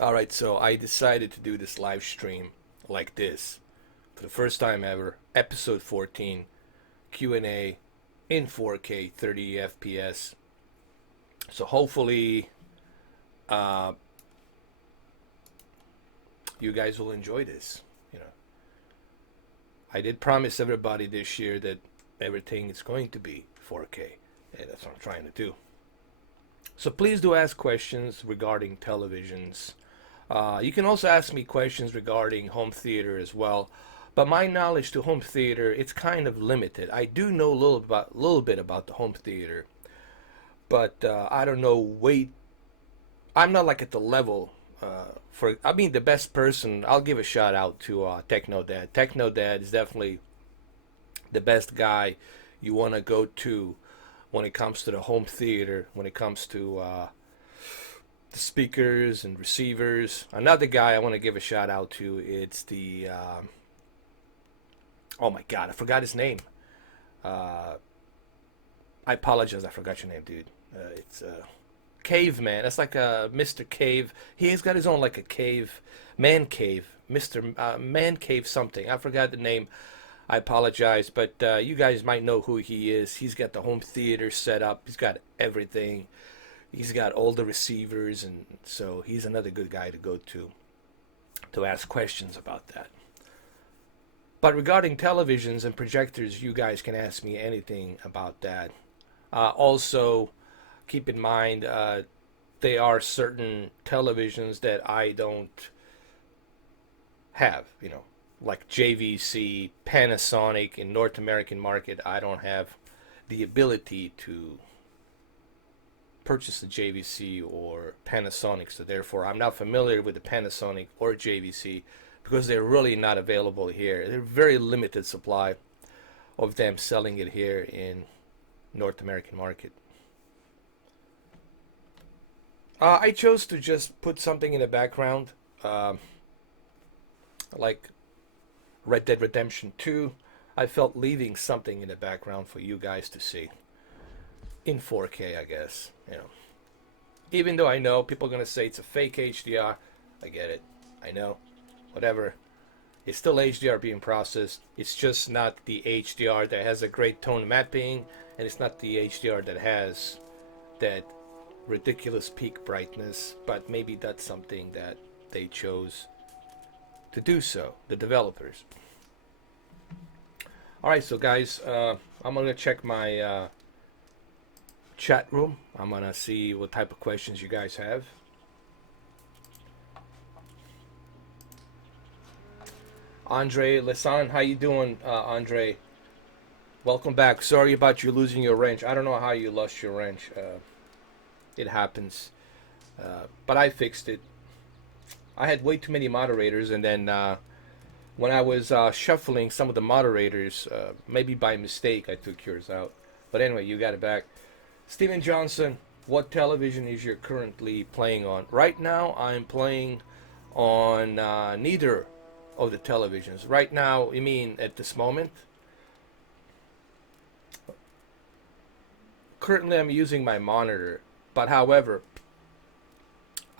Alright, so I decided to do this live stream like this for the first time ever. Episode 14, Q&A in 4K, 30 FPS. So hopefully uh, you guys will enjoy this. I did promise everybody this year that everything is going to be 4K, and that's what I'm trying to do. So please do ask questions regarding televisions. You can also ask me questions regarding home theater as well, but my knowledge to home theater, it's kind of limited. I do know a little bit about the home theater, but I don't know. I'm not like at the level. The best person. I'll give a shout out to Techno Dad. Techno Dad is definitely the best guy you want to go to when it comes to the home theater. When it comes to the speakers and receivers. Another guy I want to give a shout out to. It's the oh my God, I forgot his name. I apologize, I forgot your name, dude. It's Caveman. That's like a Mr. Cave. He's got his own like a cave, man cave, Mr. Man Cave something. I forgot the name. I apologize, but you guys might know who he is. He's got the home theater set up. He's got everything. He's got all the receivers, and so he's another good guy to go to ask questions about that. But regarding televisions and projectors, you guys can ask me anything about that. Also, keep in mind, there are certain televisions that I don't have, like JVC, Panasonic in North American market. I don't have the ability to purchase a JVC or Panasonic, so therefore I'm not familiar with the Panasonic or JVC because they're really not available here. They're very limited supply of them selling it here in North American market. I chose to just put something in the background, like Red Dead Redemption 2. I felt leaving something in the background for you guys to see in 4K, I guess. Even though I know people are gonna say it's a fake HDR, I get it. I know, whatever. It's still HDR being processed. It's just not the HDR that has a great tone mapping, and it's not the HDR that has that ridiculous peak brightness, but maybe that's something that they chose to do so, the developers. Alright, so guys, I'm gonna check my chat room. I'm gonna see what type of questions you guys have. Andre Lesan, how you doing, Andre? Welcome back. Sorry about you losing your wrench. I don't know how you lost your wrench. It happens, but I fixed it. I had way too many moderators, and then when I was shuffling some of the moderators, maybe by mistake, I took yours out. But anyway, you got it back. Steven Johnson, what television is you currently playing on? Right now, I'm playing on neither of the televisions. Right now, you mean at this moment? Currently, I'm using my monitor. But however,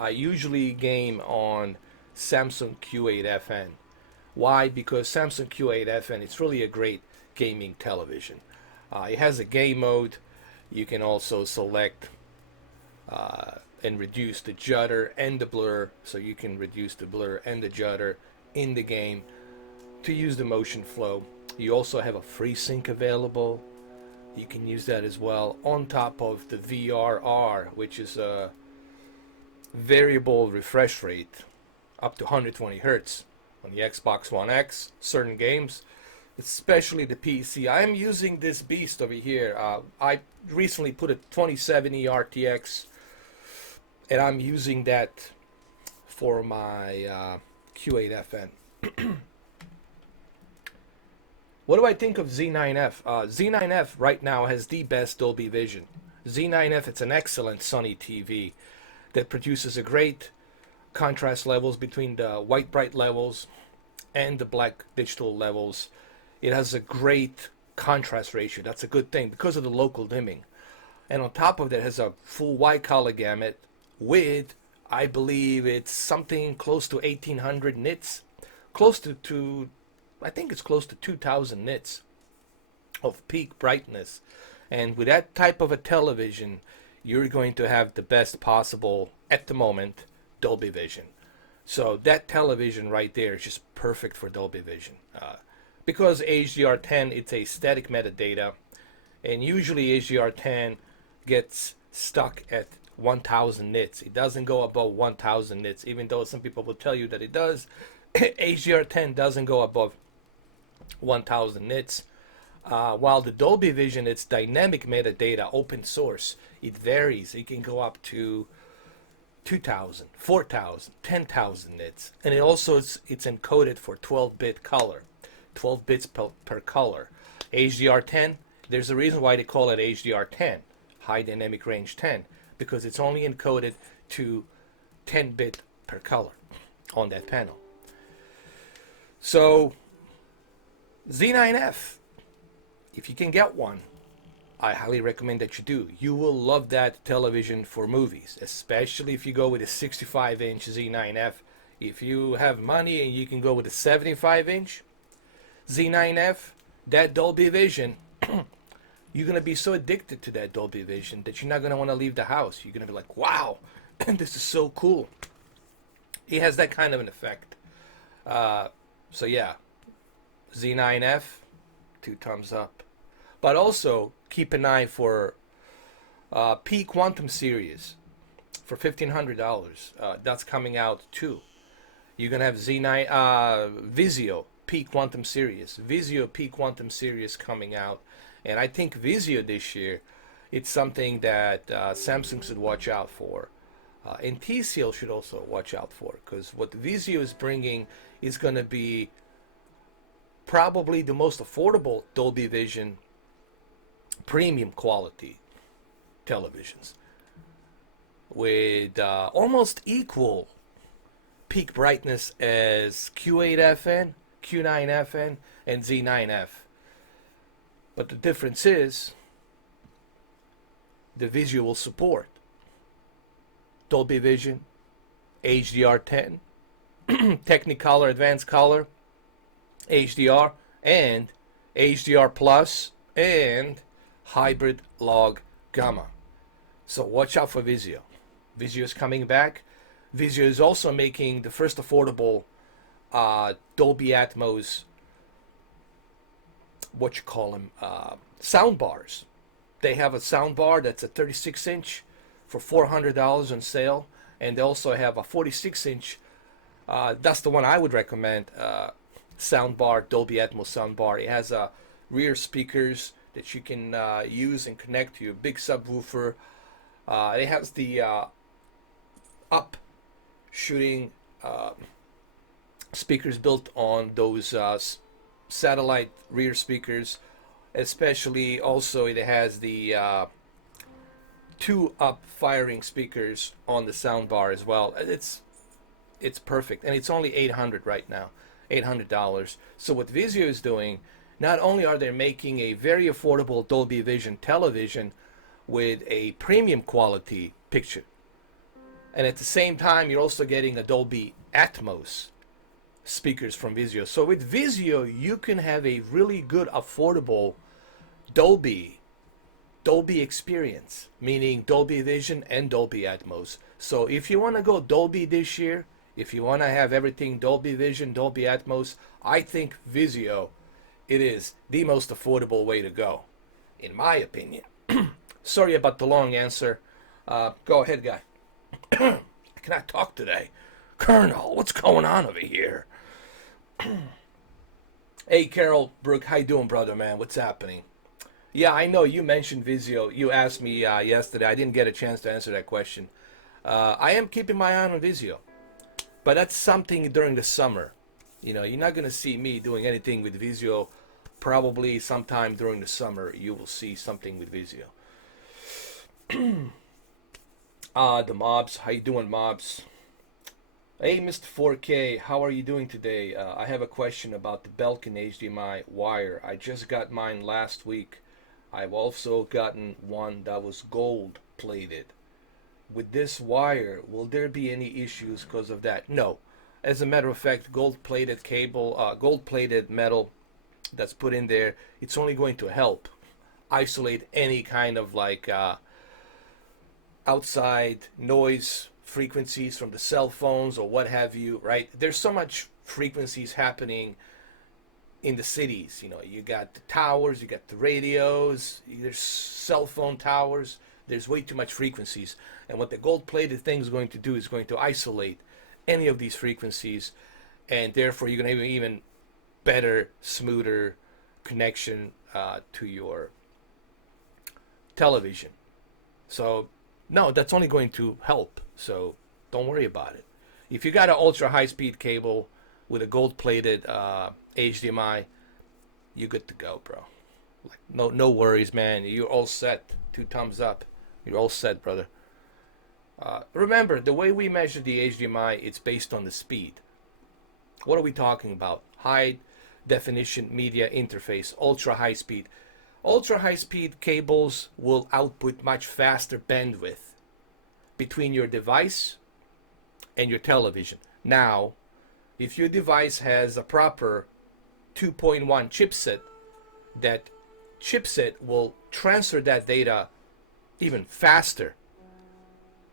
I usually game on Samsung Q8FN. Why? Because Samsung Q8FN, it's really a great gaming television. It has a game mode. You can also select and reduce the judder and the blur, so you can reduce the blur and the judder in the game to use the motion flow. You also have a FreeSync available. You can use that as well on top of the VRR, which is a variable refresh rate up to 120 Hertz on the Xbox One X, certain games, especially the PC. I am using this beast over here. I recently put a 2070 RTX, and I'm using that for my Q8FN. What do I think of Z9F? Z9F right now has the best Dolby Vision. Z9F, it's an excellent Sony TV that produces a great contrast levels between the white bright levels and the black digital levels. It has a great contrast ratio. That's a good thing because of the local dimming. And on top of that, it has a full wide color gamut with I believe it's something close to 1800 nits, close to I think it's close to 2000 nits of peak brightness. And with that type of a television, you're going to have the best possible, at the moment, Dolby Vision. So that television right there is just perfect for Dolby Vision. Because HDR10, it's a static metadata, and usually HDR10 gets stuck at 1000 nits. It doesn't go above 1000 nits, even though some people will tell you that it does. HDR10 doesn't go above 1000 nits. While the Dolby Vision, it's dynamic metadata, open source. It varies. It can go up to 2000, 4000, 10,000 nits. And it also it's encoded for 12-bit color, 12 bits per color. HDR10, there's a reason why they call it HDR10, high dynamic range 10, because it's only encoded to 10-bit per color on that panel. So Z9F, if you can get one, I highly recommend that you do. You will love that television for movies, especially if you go with a 65-inch Z9F. If you have money and you can go with a 75-inch Z9F, that Dolby Vision, you're going to be so addicted to that Dolby Vision that you're not going to want to leave the house. You're going to be like, wow, this is so cool. It has that kind of an effect. So yeah, Z9F, 2 thumbs up. But also keep an eye for P Quantum Series for $1,500. That's coming out too. You're gonna have Z9 Vizio P Quantum Series, Vizio P Quantum Series coming out, and I think Vizio this year, it's something that Samsung should watch out for, and TCL should also watch out for, because what Vizio is bringing is gonna be probably the most affordable Dolby Vision premium quality televisions with almost equal peak brightness as Q8FN, Q9FN, and Z9F. But the difference is the Vizio will support Dolby Vision, HDR10, Technicolor Advanced Color, HDR, and HDR Plus, and hybrid log gamma. So watch out for Vizio. Vizio is coming back. Vizio is also making the first affordable Dolby Atmos, what you call them, sound bars. They have a sound bar that's a 36-inch for $400 on sale, and they also have a 46-inch. That's the one I would recommend. Sound bar, Dolby Atmos sound bar. It has rear speakers that you can use and connect to your big subwoofer. It has the up shooting speakers built on those satellite rear speakers. Especially also it has the 2 up firing speakers on the soundbar as well. It's perfect, and it's only $800 right now, $800. So what Vizio is doing, not only are they making a very affordable Dolby Vision television with a premium quality picture, and at the same time you're also getting a Dolby Atmos speakers from Vizio. So with Vizio you can have a really good affordable Dolby experience, meaning Dolby Vision and Dolby Atmos. So if you want to go Dolby this year, if you want to have everything Dolby Vision, Dolby Atmos, I think Vizio, it is the most affordable way to go, in my opinion. Sorry about the long answer. Go ahead, guy. I cannot talk today. Colonel, what's going on over here? Hey, Carol Brooke, how you doing, brother, man? What's happening? Yeah, I know you mentioned Vizio. You asked me yesterday. I didn't get a chance to answer that question. I am keeping my eye on Vizio, but that's something during the summer. You know, you're not going to see me doing anything with Vizio. Probably sometime during the summer, you will see something with Vizio. The mobs. How you doing, mobs? Hey, Mr. 4K, how are you doing today? I have a question about the Belkin HDMI wire. I just got mine last week. I've also gotten one that was gold plated. with this wire, will there be any issues because of that? No. As a matter of fact, gold-plated cable, gold-plated metal that's put in there, it's only going to help isolate any kind of like outside noise frequencies from the cell phones or what have you, right? There's so much frequencies happening in the cities. You know, you got the towers, you got the radios, there's cell phone towers. There's way too much frequencies. And what the gold-plated thing is going to do is going to isolate any of these frequencies, and therefore you're going to have even better, smoother connection to your television. So no, that's only going to help. So don't worry about it. If you got an ultra high-speed cable with a gold-plated HDMI, you're good to go, bro. Like no worries, man. You're all set. 2 thumbs up. You're all set, brother. Remember, the way we measure the HDMI, it's based on the speed. What are we talking about? High definition media interface, ultra high speed. Ultra high speed cables will output much faster bandwidth between your device and your television. Now, if your device has a proper 2.1 chipset, that chipset will transfer that data even faster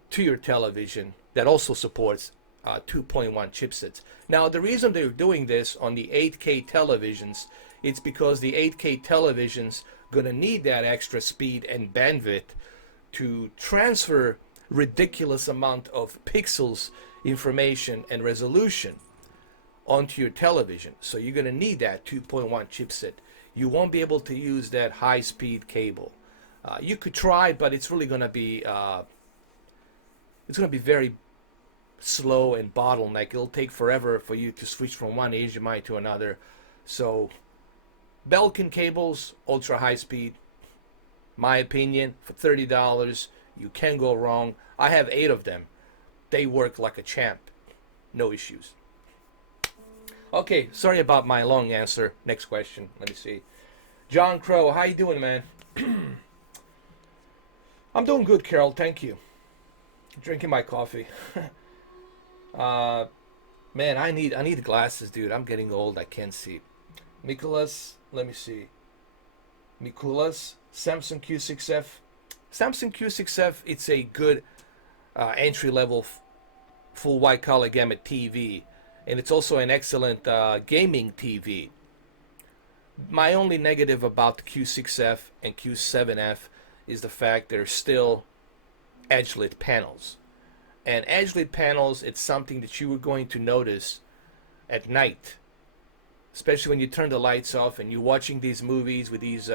to your television that also supports 2.1 chipsets. Now, the reason they're doing this on the 8K televisions, it's because the 8K televisions gonna need that extra speed and bandwidth to transfer ridiculous amount of pixels, information, and resolution onto your television. So you're gonna need that 2.1 chipset. You won't be able to use that high-speed cable. You could try, but it's really gonna be very slow and bottleneck. It'll take forever for you to switch from one HDMI to another. So Belkin cables, ultra high speed, my opinion, for $30, you can go wrong. I have 8 of them. They work like a champ. No issues. Okay, sorry about my long answer. Next question. Let me see. John Crow, how you doing, man? I'm doing good, Carol. Thank you. Drinking my coffee. Man, I need glasses, dude. I'm getting old. I can't see. Nicholas, let me see. Mikulas, Samsung Q6F. Samsung Q6F, it's a good entry-level full white color gamut TV, and it's also an excellent gaming TV. My only negative about the Q6F and Q7F is the fact they're still edge-lit panels. And edge-lit panels, it's something that you were going to notice at night, especially when you turn the lights off and you're watching these movies with these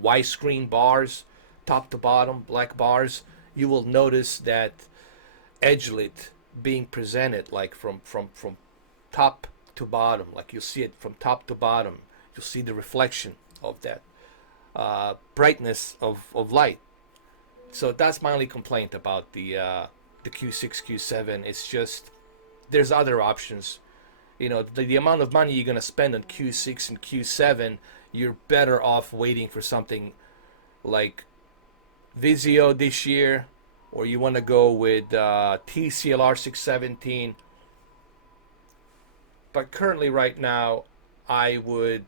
widescreen bars, top to bottom, black bars. You will notice that edge-lit being presented like from top to bottom, like you'll see it from top to bottom. You'll see the reflection of that brightness of light. So that's my only complaint about the Q6, Q7. It's just there's other options. You know, the amount of money you're gonna spend on Q6 and Q7, you're better off waiting for something like Vizio this year, or you want to go with TCLR 617. But currently, right now, I would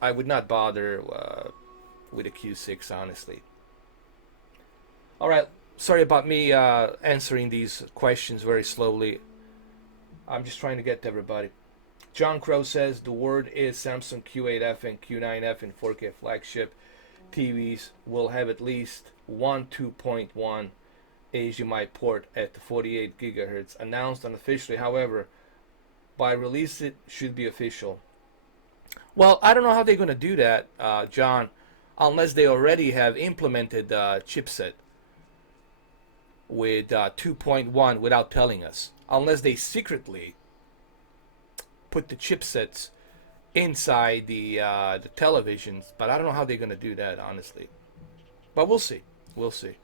not bother with a Q6, honestly. All right, sorry about me answering these questions very slowly. I'm just trying to get to everybody. John Crow says the word is Samsung Q8F and Q9F in 4K flagship TVs will have at least one 2.1 HDMI port at the 48 gigahertz announced unofficially. However, by release it should be official. Well, I don't know how they're going to do that, John, unless they already have implemented the chipset with 2.1 without telling us. Unless they secretly put the chipsets inside the televisions, but I don't know how they're going to do that, honestly. But we'll see. We'll see.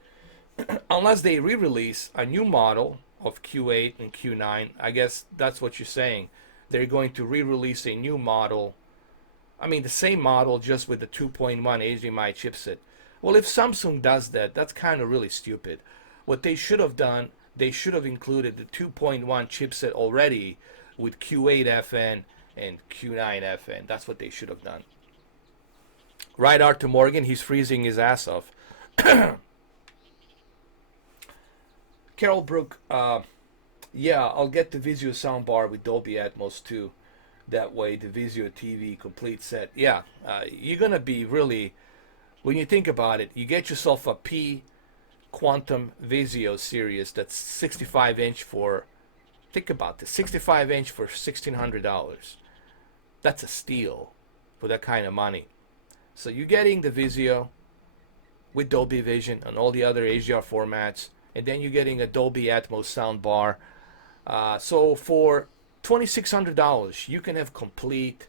Unless they re-release a new model of Q8 and Q9, I guess that's what you're saying. They're going to re-release a new model. I mean, the same model, just with the 2.1 HDMI chipset. Well, if Samsung does that, that's kind of really stupid. What they should have done, they should have included the 2.1 chipset already with Q8FN and Q9FN. That's what they should have done. Right, Arthur Morgan, he's freezing his ass off. Carol Brook, yeah, I'll get the Vizio soundbar with Dolby Atmos too. That way, the Vizio TV complete set. Yeah, you're gonna be really, when you think about it, you get yourself a P Quantum Vizio series that's 65 inch for, think about this, 65 inch for $1,600. That's a steal for that kind of money. So you're getting the Vizio with Dolby Vision and all the other HDR formats, and then you're getting a Dolby Atmos soundbar. So for $2,600, you can have complete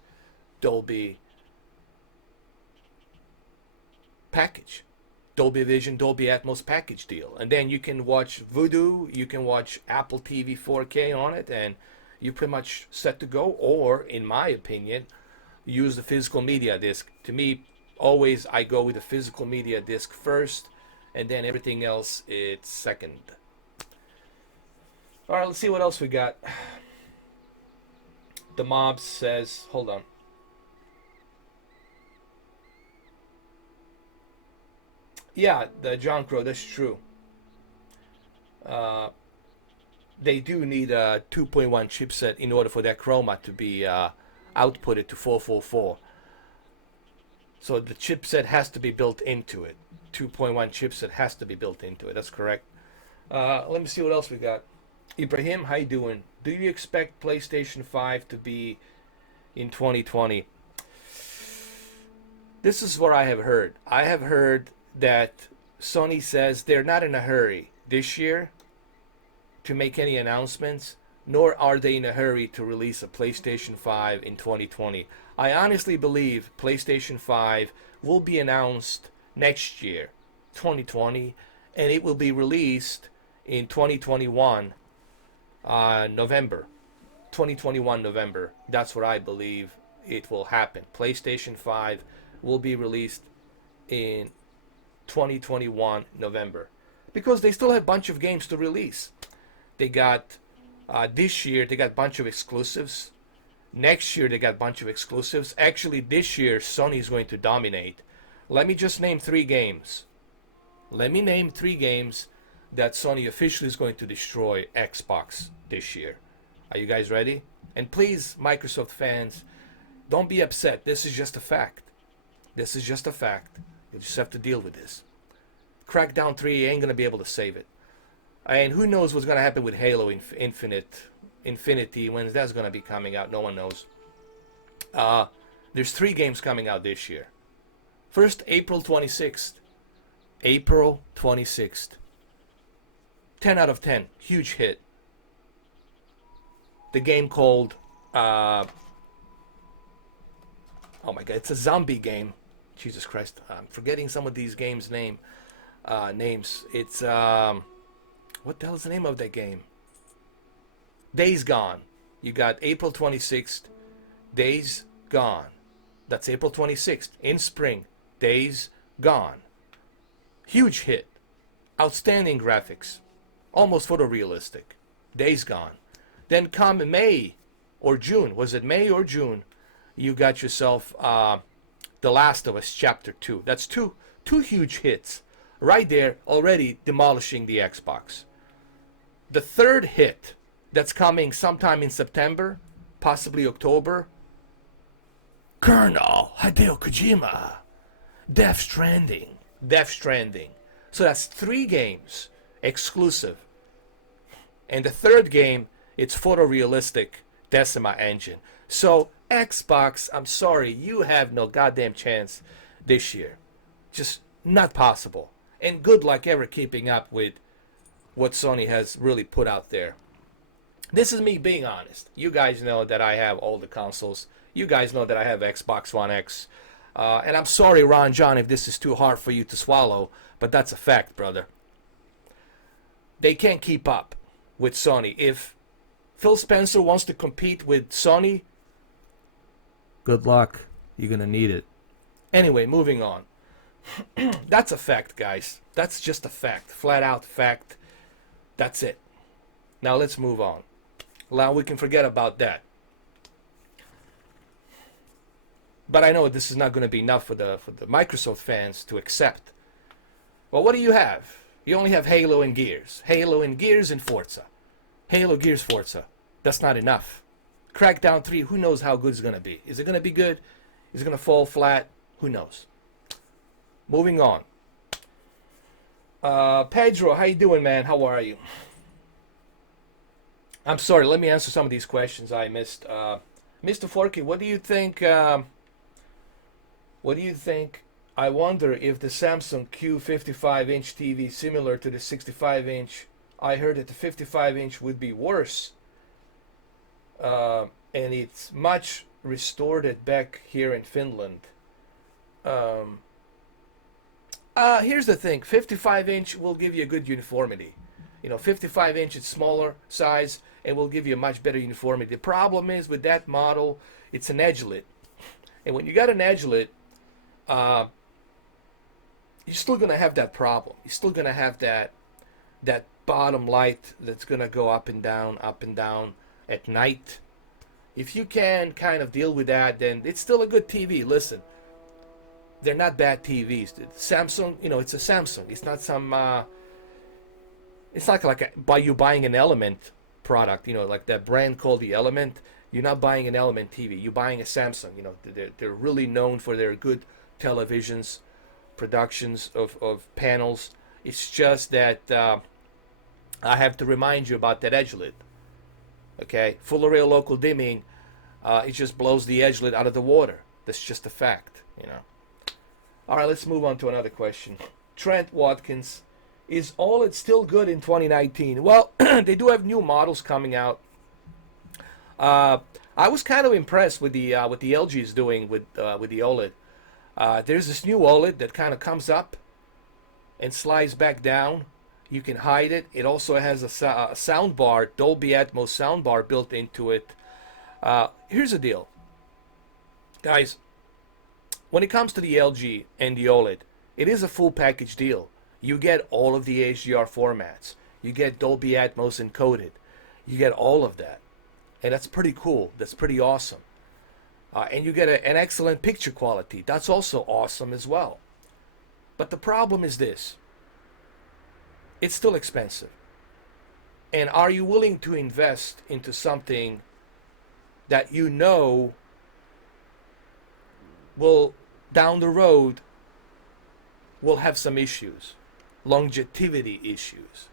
Dolby package. Dolby Vision, Dolby Atmos package deal. And then you can watch Vudu, you can watch Apple TV 4K on it, and you're pretty much set to go. Or, in my opinion, use the physical media disc. To me, always I go with the physical media disc first, and then everything else it's second. All right, let's see what else we got. The Mob says, hold on. Yeah, the John Crow, that's true. They do need a 2.1 chipset in order for that chroma to be outputted to 444. So the chipset has to be built into it. 2.1 chipset has to be built into it. That's correct. Let me see what else we got. Ibrahim, how you doing? Do you expect PlayStation 5 to be in 2020? This is what I have heard. I have heard that Sony says they're not in a hurry this year to make any announcements, nor are they in a hurry to release a PlayStation 5 in 2020. I honestly believe PlayStation 5 will be announced next year, 2020, and it will be released in 2021, November. 2021 November. That's what I believe it will happen. PlayStation 5 will be released in 2021 November, because they still have a bunch of games to release. They got this year they got a bunch of exclusives. Next year they got a bunch of exclusives. Actually, this year Sony is going to dominate. Let me just name 3 games. Let me name 3 games that Sony officially is going to destroy Xbox this year. Are you guys ready? And please, Microsoft fans, don't be upset. This is just a fact. This is just a fact. You just have to deal with this. Crackdown 3 ain't going to be able to save it. And who knows what's going to happen with Halo Infinity, when that's going to be coming out. No one knows. There's 3 games coming out this year. First, April 26th. April 26th. 10 out of 10. Huge hit. The game called... oh my god, it's a zombie game. Jesus Christ, I'm forgetting some of these games' names. It's what the hell is the name of that game? Days Gone. You got April 26th, Days Gone. That's April 26th in spring. Days Gone. Huge hit. Outstanding graphics. Almost photorealistic. Days Gone. Then come May or June. Was it May or June? You got yourself The Last of Us Chapter 2. That's two huge hits. Right there, already demolishing the Xbox. The third hit that's coming sometime in September, possibly October, Colonel Hideo Kojima. Death Stranding. Death Stranding. So that's 3 games exclusive. And the third game, it's photorealistic Decima engine. So Xbox, I'm sorry, you have no goddamn chance this year. Just not possible. And good luck ever keeping up with what Sony has really put out there. This is me being honest. You guys know that I have all the consoles. You guys know that I have Xbox One X. And I'm sorry, Ron John, if this is too hard for you to swallow, but that's a fact, brother. They can't keep up with Sony. If Phil Spencer wants to compete with Sony, good luck. You're going to need it. Anyway, moving on. That's a fact, guys. That's just a fact. Flat out fact. That's it. Now let's move on. Now we can forget about that. But I know this is not going to be enough for the Microsoft fans to accept. Well, what do you have? You only have Halo and Gears. Halo and Gears and Forza. Halo, Gears, Forza. That's not enough. Crackdown 3, who knows how good it's going to be? Is it going to be good? Is it going to fall flat? Who knows? Moving on. Pedro, how you doing, man? How are you? I'm sorry, let me answer some of these questions I missed. Mr. Forky, what do you think? What do you think? I wonder if the Samsung Q55-inch TV similar to the 65-inch. I heard that the 55-inch would be worse, and it's much restored back here in Finland. Here's the thing: 55-inch will give you a good uniformity. 55-inch is smaller size and will give you a much better uniformity. The problem is with that model, it's an edge-lit, and when you got an edge-lit, you're still gonna have that problem. You're still gonna have that bottom light that's gonna go up and down at night. If you can kind of deal with that, then it's still a good TV. Listen, they're not bad TVs. Samsung, it's a Samsung. It's not some. It's not by you buying an Element product. Like that brand called the Element. You're not buying an Element TV. You're buying a Samsung. They're really known for their good televisions, productions of panels. It's just that I have to remind you about that edge lit. Okay, full array local dimming, it just blows the edge lit out of the water. That's just a fact. All right, let's move on to another question. Trent Watkins, is OLED still good in 2019? Well, they do have new models coming out. I was kind of impressed with the what the LG is doing with the OLED. There's this new OLED that kind of comes up and slides back down. You can hide it. It also has a sound bar, Dolby Atmos sound bar built into it. Here's the deal, guys. When it comes to the LG and the OLED, it is a full package deal. You get all of the HDR formats. You get Dolby Atmos encoded. You get all of that. And that's pretty cool. That's pretty awesome. And you get an excellent picture quality. That's also awesome as well. But the problem is this. It's still expensive. And are you willing to invest into something that will, down the road, will have some issues? Longevity issues.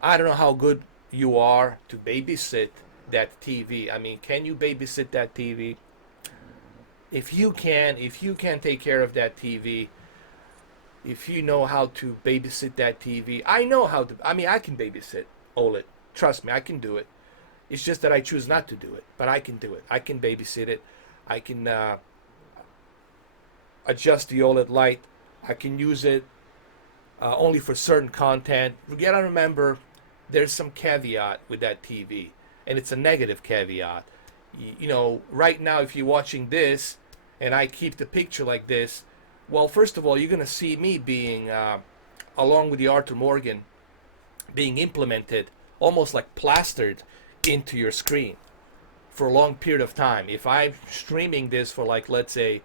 I don't know how good you are to babysit that TV. I mean, can you babysit that TV? If you can take care of that TV, if you know how to babysit that TV, I can babysit OLED. Trust me, I can do it. It's just that I choose not to do it, but I can do it. I can babysit it. I can adjust the OLED light. I can use it only for certain content. You gotta remember, there's some caveat with that TV, and it's a negative caveat. Right now, if you're watching this, and I keep the picture like this, well, first of all, you're gonna see me being, along with the Arthur Morgan, being implemented, almost like plastered into your screen for a long period of time. If I'm streaming this for let's say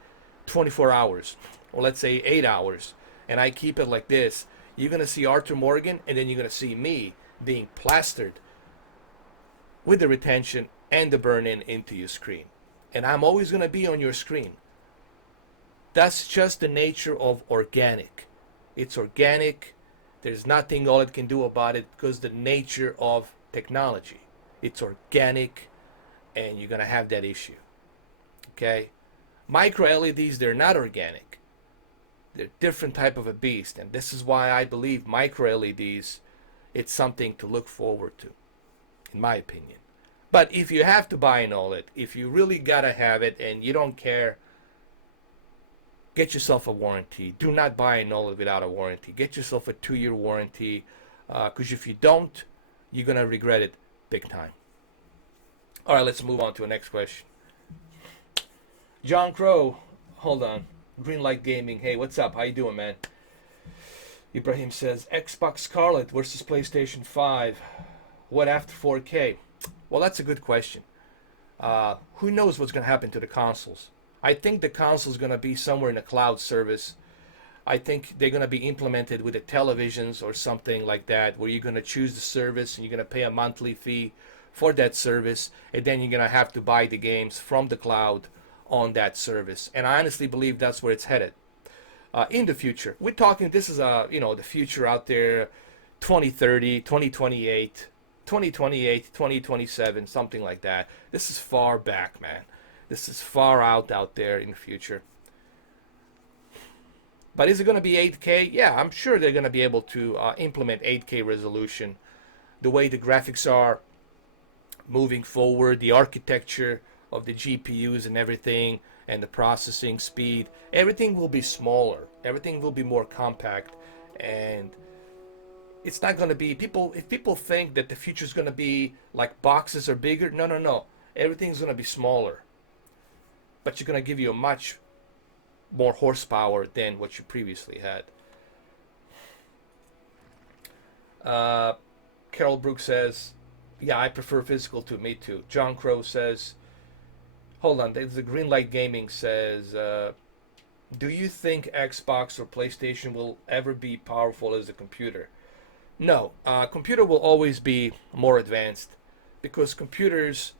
24 hours, or let's say 8 hours, and I keep it like this, you're going to see Arthur Morgan, and then you're going to see me being plastered with the retention and the burn-in into your screen. And I'm always going to be on your screen. That's just the nature of organic. It's organic. There's nothing OLED can do about it because the nature of technology. It's organic, and you're going to have that issue. Okay? Micro LEDs, they're not organic. They're different type of a beast, and this is why I believe micro LEDs, it's something to look forward to, in my opinion. But if you have to buy an OLED, if you really gotta have it and you don't care, get yourself a warranty. Do not buy an OLED without a warranty. Get yourself a 2-year warranty, because if you don't, you're gonna regret it big time. All right, let's move on to the next question. John Crow, hold on. Greenlight Gaming. Hey, what's up? How you doing, man? Ibrahim says Xbox Scarlet versus PlayStation 5. What after 4K? Well, that's a good question. Who knows what's going to happen to the consoles? I think the console's going to be somewhere in a cloud service. I think they're going to be implemented with the televisions or something like that, where you're going to choose the service and you're going to pay a monthly fee for that service, and then you're going to have to buy the games from the cloud on that service. And I honestly believe that's where it's headed in the future. We're talking, this is the future out there, 2030, 2028, 2028, 2027, something like that. This is far back, man. This is far out there in the future. But is it going to be 8K? Yeah, I'm sure they're going to be able to implement 8K resolution. The way the graphics are moving forward, the architecture of the GPUs and everything, and the processing speed, everything will be smaller. Everything will be more compact. And it's not going to be, if people think that the future is going to be like boxes are bigger, no, no, no. Everything's going to be smaller. But you're going to give you a much more horsepower than what you previously had. Carol Brooks says, yeah, I prefer physical too. Me too. John Crow says, hold on, there's a Greenlight Gaming says, do you think Xbox or PlayStation will ever be powerful as a computer? No, computer will always be more advanced because computers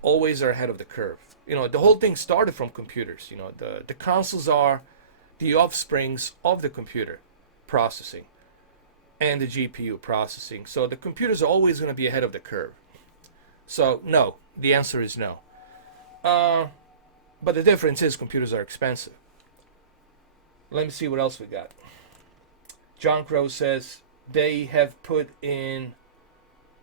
always are ahead of the curve. The whole thing started from computers. The consoles are the offsprings of the computer processing and the GPU processing. So the computers are always going to be ahead of the curve. So no, the answer is no. But the difference is computers are expensive. Let me see what else we got. John Crow says they have put in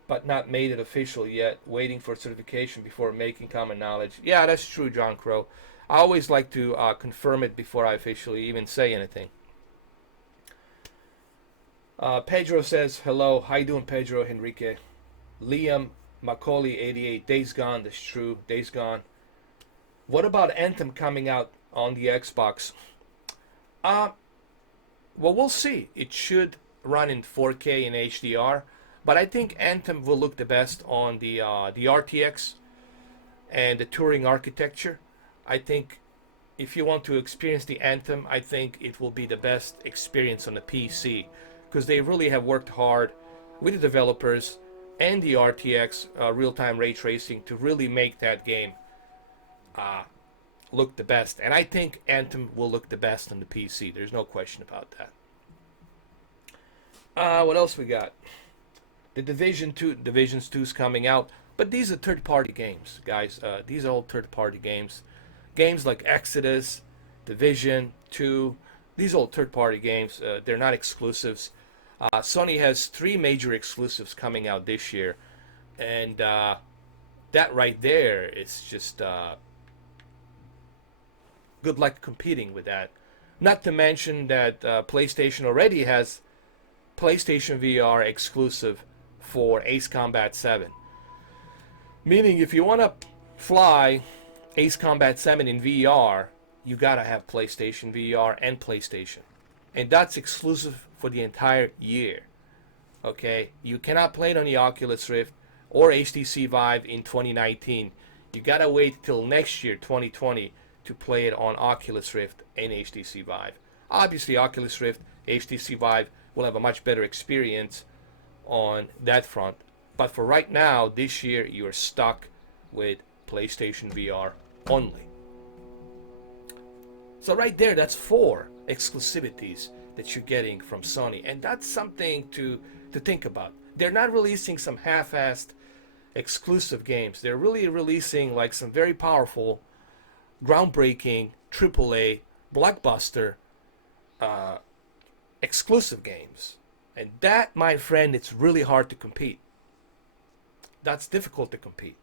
but not made it official yet, waiting for certification before making common knowledge. Yeah, that's true, John Crow. I always like to confirm it before I officially even say anything. Pedro says, hello. How you doing, Pedro, Enrique? Liam Macaulay, 88. Days Gone, that's true. Days Gone. What about Anthem coming out on the Xbox? Well, we'll see. It should run in 4K and HDR. But I think Anthem will look the best on the RTX and the Turing architecture. I think if you want to experience the Anthem, I think it will be the best experience on the PC because they really have worked hard with the developers and the RTX real-time ray tracing to really make that game look the best. And I think Anthem will look the best on the PC. There's no question about that. What else we got? The Divisions 2 is coming out, but these are third-party games, guys. These are all third-party games. Games like Exodus, Division 2, these are all third-party games. They're not exclusives. Sony has 3 major exclusives coming out this year, and that right there is just good luck competing with that. Not to mention that PlayStation already has PlayStation VR exclusive for Ace Combat 7. Meaning if you want to fly Ace Combat 7 in VR, you gotta have PlayStation VR and PlayStation. And that's exclusive for the entire year. Okay? You cannot play it on the Oculus Rift or HTC Vive in 2019. You gotta wait till next year, 2020, to play it on Oculus Rift and HTC Vive. Obviously, Oculus Rift, HTC Vive will have a much better experience on that front, but for right now, this year, you're stuck with PlayStation VR only. So right there, that's 4 exclusivities that you're getting from Sony, and that's something to think about. They're not releasing some half-assed exclusive games. They're really releasing like some very powerful, groundbreaking, AAA, blockbuster exclusive games. And that, my friend, it's really hard to compete. That's difficult to compete.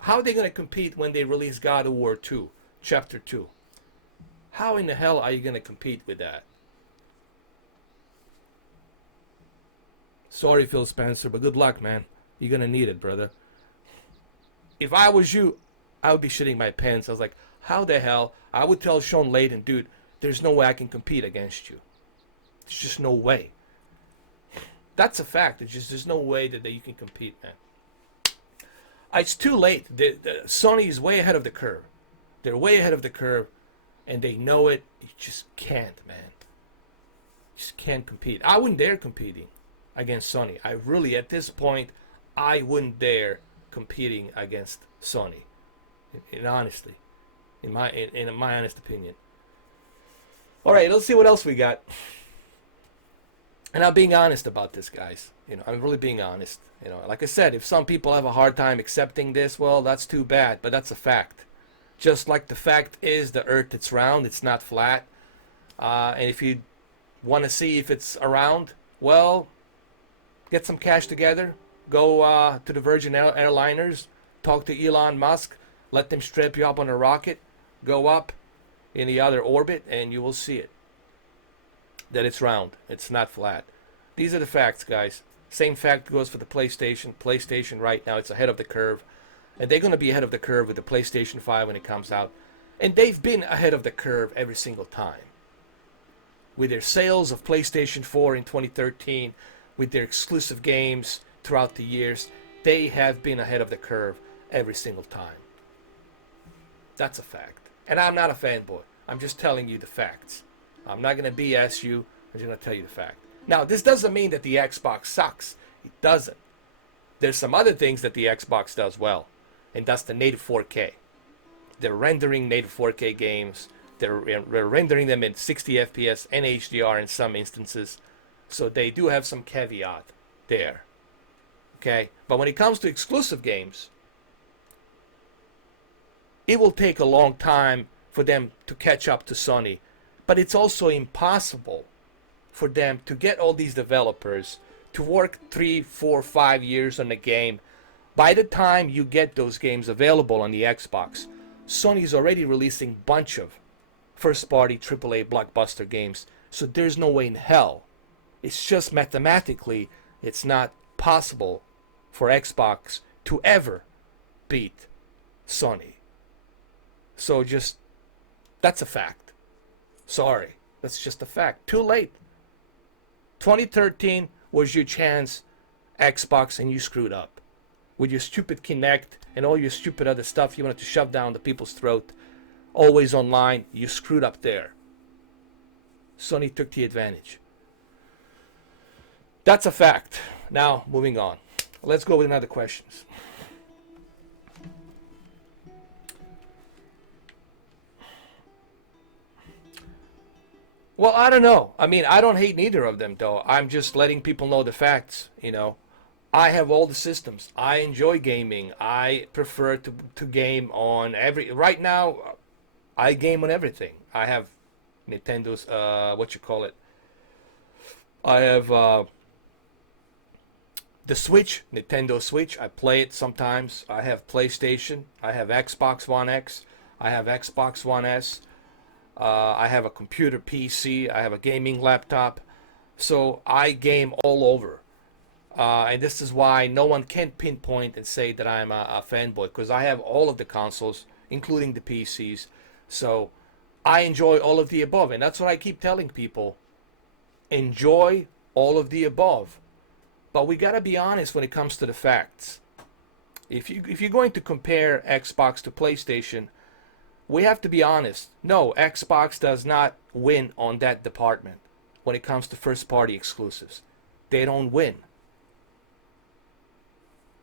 How are they going to compete when they release God of War 2, Chapter 2? How in the hell are you going to compete with that? Sorry, Phil Spencer, but good luck, man. You're going to need it, brother. If I was you, I would be shitting my pants. I was like, how the hell? I would tell Sean Layden, dude, there's no way I can compete against you. There's just no way. That's a fact. There's no way that you can compete, man. It's too late. Sony is way ahead of the curve. They're way ahead of the curve, and they know it. You just can't, man. You just can't compete. I wouldn't dare competing against Sony. I really, at this point, I wouldn't dare competing against Sony. Honestly, in my honest opinion. All right, let's see what else we got. And I'm being honest about this, guys. I'm really being honest. Like I said, if some people have a hard time accepting this, well, that's too bad, but that's a fact. Just like the fact is the Earth, it's round, it's not flat. And if you want to see if it's around, well, get some cash together, go to the Virgin Airliners, talk to Elon Musk, let them strap you up on a rocket, go up in the other orbit, and you will see it. That it's round, it's not flat. These are the facts, guys. Same fact goes for the PlayStation. PlayStation right now, it's ahead of the curve. And they're going to be ahead of the curve with the PlayStation 5 when it comes out. And they've been ahead of the curve every single time. With their sales of PlayStation 4 in 2013, with their exclusive games throughout the years, they have been ahead of the curve every single time. That's a fact. And I'm not a fanboy. I'm just telling you the facts. I'm not going to BS you. I'm just going to tell you the fact. Now, this doesn't mean that the Xbox sucks. It doesn't. There's some other things that the Xbox does well, and that's the native 4K. They're rendering native 4K games. They're rendering them in 60 FPS and HDR in some instances. So they do have some caveat there. Okay? But when it comes to exclusive games, it will take a long time for them to catch up to Sony. But it's also impossible for them to get all these developers to work 3, 4, 5 years on a game. By the time you get those games available on the Xbox, Sony's already releasing a bunch of first-party AAA blockbuster games. So there's no way in hell. It's just mathematically, it's not possible for Xbox to ever beat Sony. So just, that's a fact. Sorry, that's just a fact. Too late. 2013 was your chance, Xbox, and you screwed up. With your stupid Kinect and all your stupid other stuff you wanted to shove down the people's throat, always online, you screwed up there. Sony took the advantage. That's a fact. Now, moving on. Let's go with another questions. Well, I don't know. I mean, I don't hate neither of them, though. I'm just letting people know the facts, I have all the systems. I enjoy gaming. I prefer to game on every... Right now, I game on everything. I have Nintendo's, I have the Switch, Nintendo Switch. I play it sometimes. I have PlayStation. I have Xbox One X. I have Xbox One S. I have a computer PC. I have a gaming laptop. So I game all over. And this is why no one can pinpoint and say that I'm a fanboy, because I have all of the consoles, including the PCs. So I enjoy all of the above. And that's what I keep telling people. Enjoy all of the above. But we got to be honest when it comes to the facts. If you're going to compare Xbox to PlayStation, we have to be honest. No, Xbox does not win on that department when it comes to first-party exclusives. They don't win.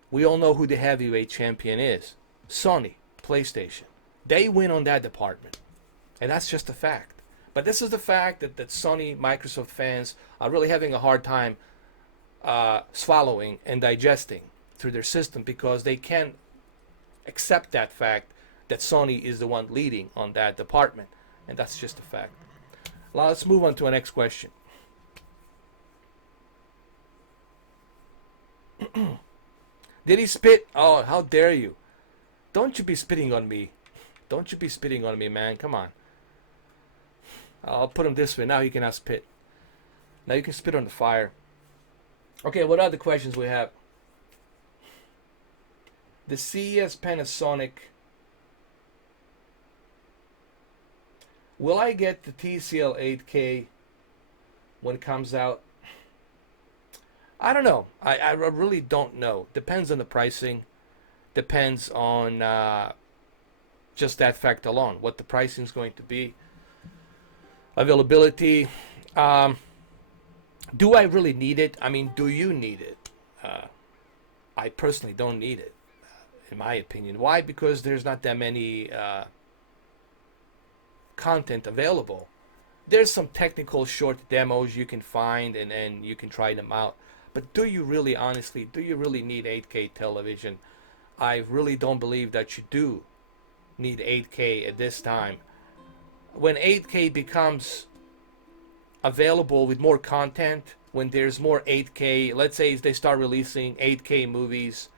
We all know who the heavyweight champion is. Sony, PlayStation. They win on that department. And that's just a fact. But this is the fact that Sony, Microsoft fans are really having a hard time swallowing and digesting through their system, because they can't accept that fact that Sony is the one leading on that department. And that's just a fact. Now let's move on to our next question. Did he spit? Oh, how dare you. Don't you be spitting on me. Don't you be spitting on me, man. Come on. I'll put him this way. Now he cannot spit. Now you can spit on the fire. Okay, what other questions we have? The CES Panasonic. Will I get the TCL 8K when it comes out. I don't know. I really don't know. Depends on the pricing. Depends on just that fact alone, what the pricing is going to be. Availability. Um, do I really need it? I mean, do you need it? I personally don't need it, in my opinion. Why? Because there's not that many content available. There's some technical short demos you can find, and you can try them out. But do you really, honestly, do you really need 8K television? I really don't believe that you do need 8K at this time. When 8K becomes available with more content, when there's more 8K, let's say if they start releasing 8K movies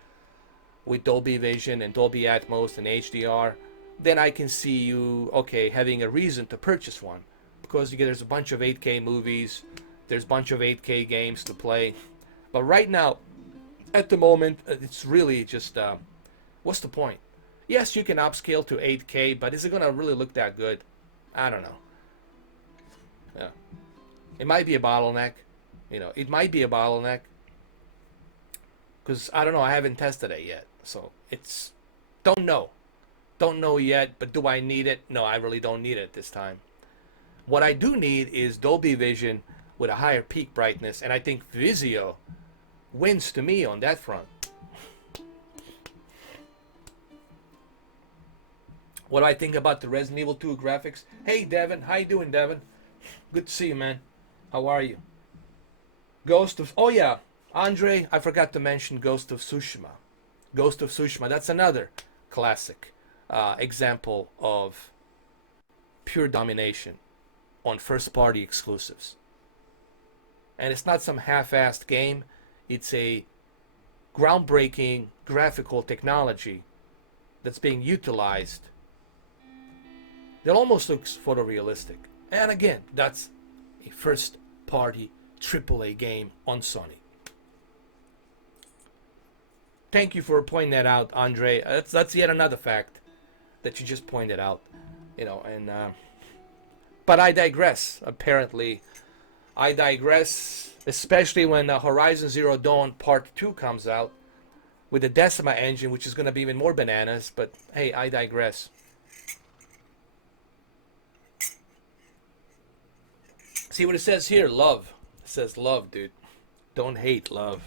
with Dolby Vision and Dolby Atmos and HDR, then I can see you, okay, having a reason to purchase one. Because there's a bunch of 8K movies, there's a bunch of 8K games to play. But right now, at the moment, it's really just, what's the point? Yes, you can upscale to 8K, but is it going to really look that good? I don't know. Yeah. It might be a bottleneck. It might be a bottleneck. Because, I don't know, I haven't tested it yet. So, don't know. Don't know yet, but do I need it? No, I really don't need it this time. What I do need is Dolby Vision with a higher peak brightness, and I think Vizio wins to me on that front. What do I think about the Resident Evil 2 graphics? Hey, Devin. How you doing, Devin? Good to see you, man. How are you? Oh, yeah. Andre, I forgot to mention Ghost of Tsushima. Ghost of Tsushima, that's another classic example of pure domination on first-party exclusives. And it's not some half-assed game. It's a groundbreaking graphical technology that's being utilized that almost looks photorealistic. And again, that's a first-party AAA game on Sony. Thank you for pointing that out, Andre. That's yet another fact that you just pointed out. But I digress. Apparently, I digress, especially when Horizon Zero Dawn Part 2 comes out with the Decima engine, which is going to be even more bananas. But hey, I digress. See what it says here? Love. It says love, dude. Don't hate, love.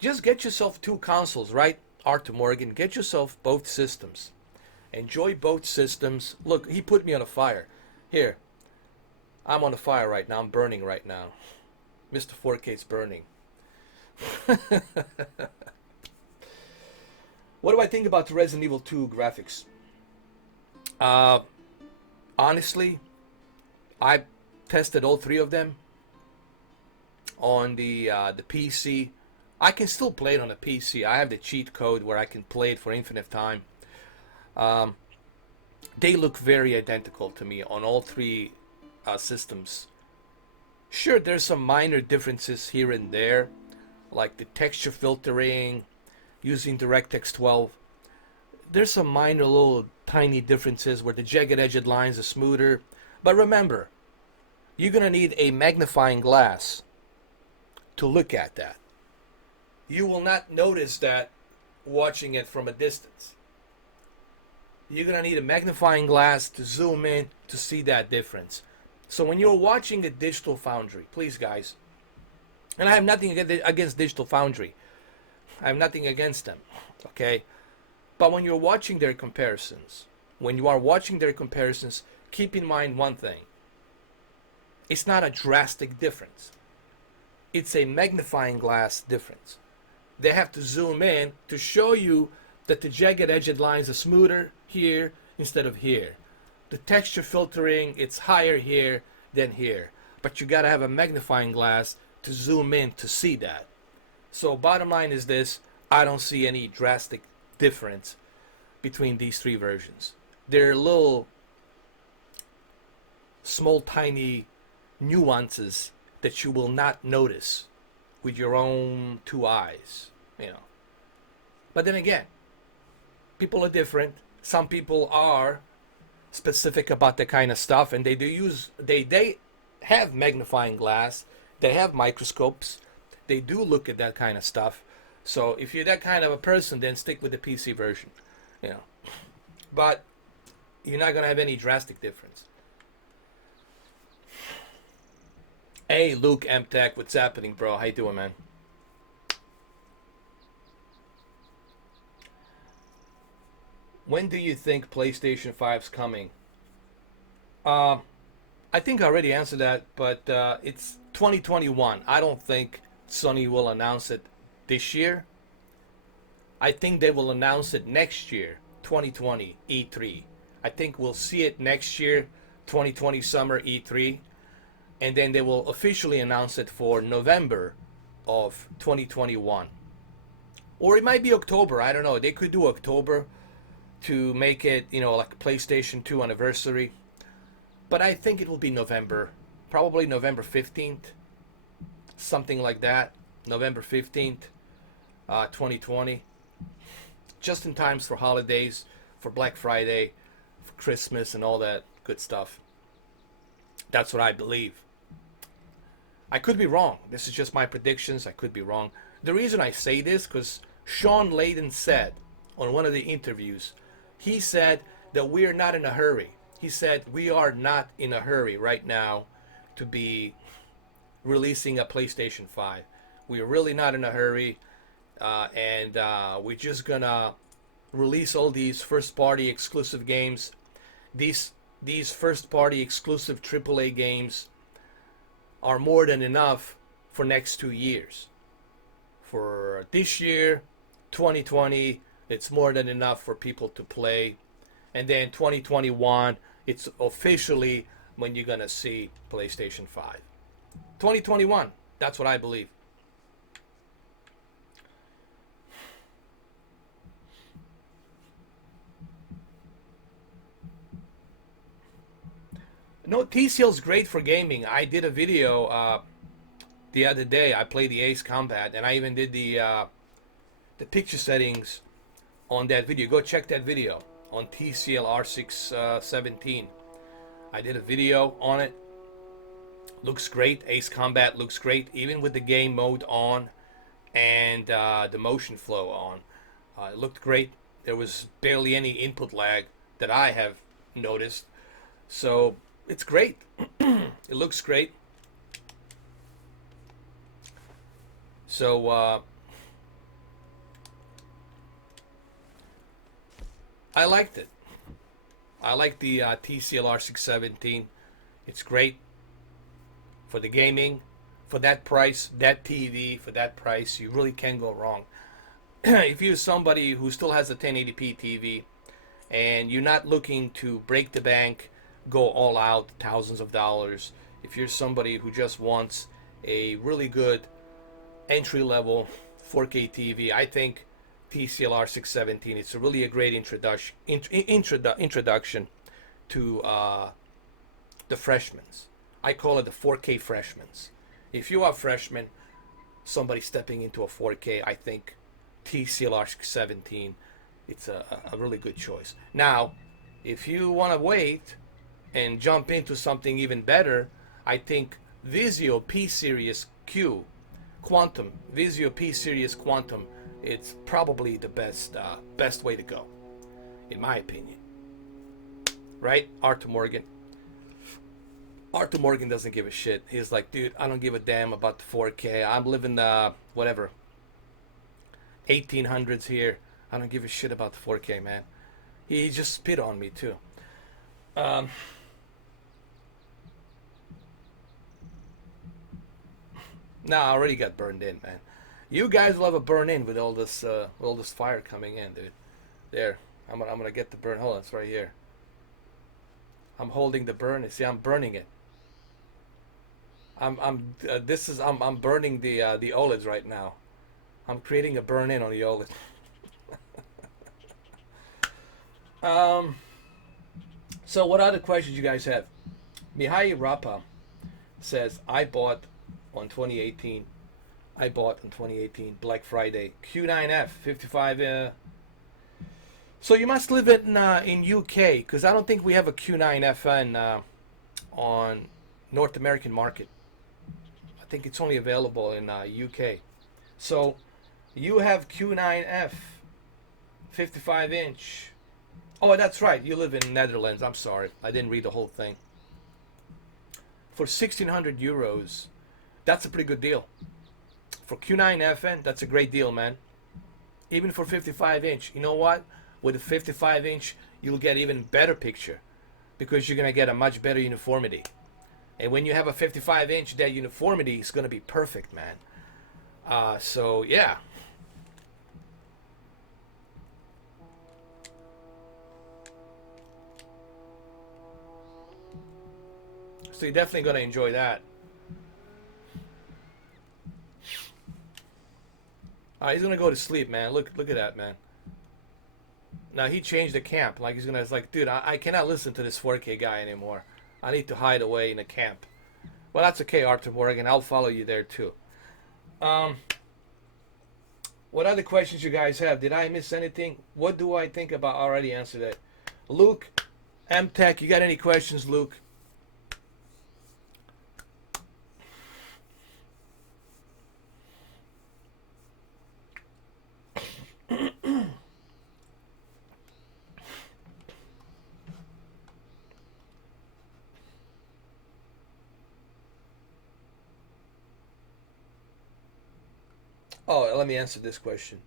Just get yourself 2 consoles, right? Arthur Morgan, get yourself both systems. Enjoy both systems. Look, he put me on a fire. Here, I'm on a fire right now. I'm burning right now. Mr. 4K's burning. What do I think about the Resident Evil 2 graphics? Honestly, I tested all 3 of them on the PC. I can still play it on the PC. I have the cheat code where I can play it for infinite time. They look very identical to me on all 3 systems. Sure, there's some minor differences here and there, like the texture filtering, using DirectX 12. There's some minor little tiny differences where the jagged edged lines are smoother. But remember, you're going to need a magnifying glass to look at that. You will not notice that watching it from a distance. You're going to need a magnifying glass to zoom in to see that difference. So when you're watching a Digital Foundry, please guys, and I have nothing against Digital Foundry. I have nothing against them, okay? But when you're watching their comparisons, keep in mind one thing. It's not a drastic difference. It's a magnifying glass difference. They have to zoom in to show you that the jagged edged lines are smoother here instead of here. The texture filtering, it's higher here than here. But you gotta have a magnifying glass to zoom in to see that. So bottom line is this, I don't see any drastic difference between these 3 versions. They're little small tiny nuances that you will not notice with your own 2 eyes, But then again, people are different. Some people are specific about the kind of stuff, and they have magnifying glass, they have microscopes, they do look at that kind of stuff. So if you're that kind of a person, then stick with the PC version, you know. But you're not gonna have any drastic difference. Hey, Luke M Tech, what's happening, bro? How you doing, man? When do you think PlayStation 5's coming? Uh, I think I already answered that, but it's 2021. I don't think Sony will announce it this year. I think they will announce it next year, 2020 E3. I think we'll see it next year, 2020 summer E3, and then they will officially announce it for November of 2021. Or it might be October, I don't know. They could do October to make it, you know, like a PlayStation 2 anniversary. But I think it will be November, probably November 15th, something like that. November 15th, 2020. Just in times for holidays, for Black Friday, for Christmas, and all that good stuff. That's what I believe. I could be wrong. This is just my predictions. I could be wrong. The reason I say this, because Sean Layden said on one of the interviews, he said that we are not in a hurry. He said we are not in a hurry right now to be releasing a PlayStation 5. We are really not in a hurry, and we're just gonna release all these first-party exclusive games. These first-party exclusive AAA games are more than enough for next 2 years. For this year, 2020, it's more than enough for people to play. And then 2021, it's officially when you're going to see PlayStation 5. 2021, that's what I believe. No, TCL's great for gaming. I did a video the other day. I played the Ace Combat, and I even did the picture settings on that video. Go check that video on TCL R617. I did a video on it. Looks great. Ace Combat looks great, even with the game mode on and the motion flow on. It looked great. There was barely any input lag that I have noticed. So it's great. It looks great. So I liked it. I like the TCL R617. It's great for the gaming. For that price, that TV, for that price, you really can't go wrong. If you're somebody who still has a 1080p TV and you're not looking to break the bank, go all out, thousands of dollars, if you're somebody who just wants a really good entry-level 4K TV, I think TCL R617, it's really a great introduction to the freshmen. I call it the 4K freshmen. If you are a freshman, somebody stepping into a 4K, I think TCL R617, it's a really good choice. Now, if you want to wait and jump into something even better, I think Vizio P-Series Q Quantum, Vizio P-Series Quantum, it's probably the best way to go, in my opinion. Right, Arthur Morgan? Arthur Morgan doesn't give a shit. He's like, dude, I don't give a damn about the 4K. I'm living the, whatever, 1800s here. I don't give a shit about the 4K, man. He just spit on me, too. Nah, I already got burned in, man. You guys will have a burn in with all this fire coming in, dude. There, I'm gonna get the burn. Hold on, it's right here. I'm holding the burn. See, I'm burning it. I'm burning the OLEDs right now. I'm creating a burn in on the OLED. So what other questions you guys have? Mihai Rapa says, I bought on 2018 Black Friday Q9F 55 So you must live in UK, because I don't think we have a Q9 FN on North American market. I think it's only available in UK. So you have Q9F 55 inch. Oh, that's right. You live in Netherlands. I'm sorry. I didn't read the whole thing. For 1,600 euros, that's a pretty good deal. For Q9FN, that's a great deal, man. Even for 55 inch. You know what? With a 55 inch, you'll get even better picture because you're going to get a much better uniformity. And when you have a 55 inch, that uniformity is going to be perfect, man. So, yeah. So you're definitely going to enjoy that. He's going to go to sleep, man. Look at that, man. Now he changed the camp. Like he's gonna, it's like, dude, I cannot listen to this 4K guy anymore. I need to hide away in a camp. Well, that's okay, Arthur Morgan. I'll follow you there too. Um, what other questions you guys have? Did I miss anything? What do I think about? I already answered that. Luke, MTech, you got any questions, Luke? Oh, let me answer this question.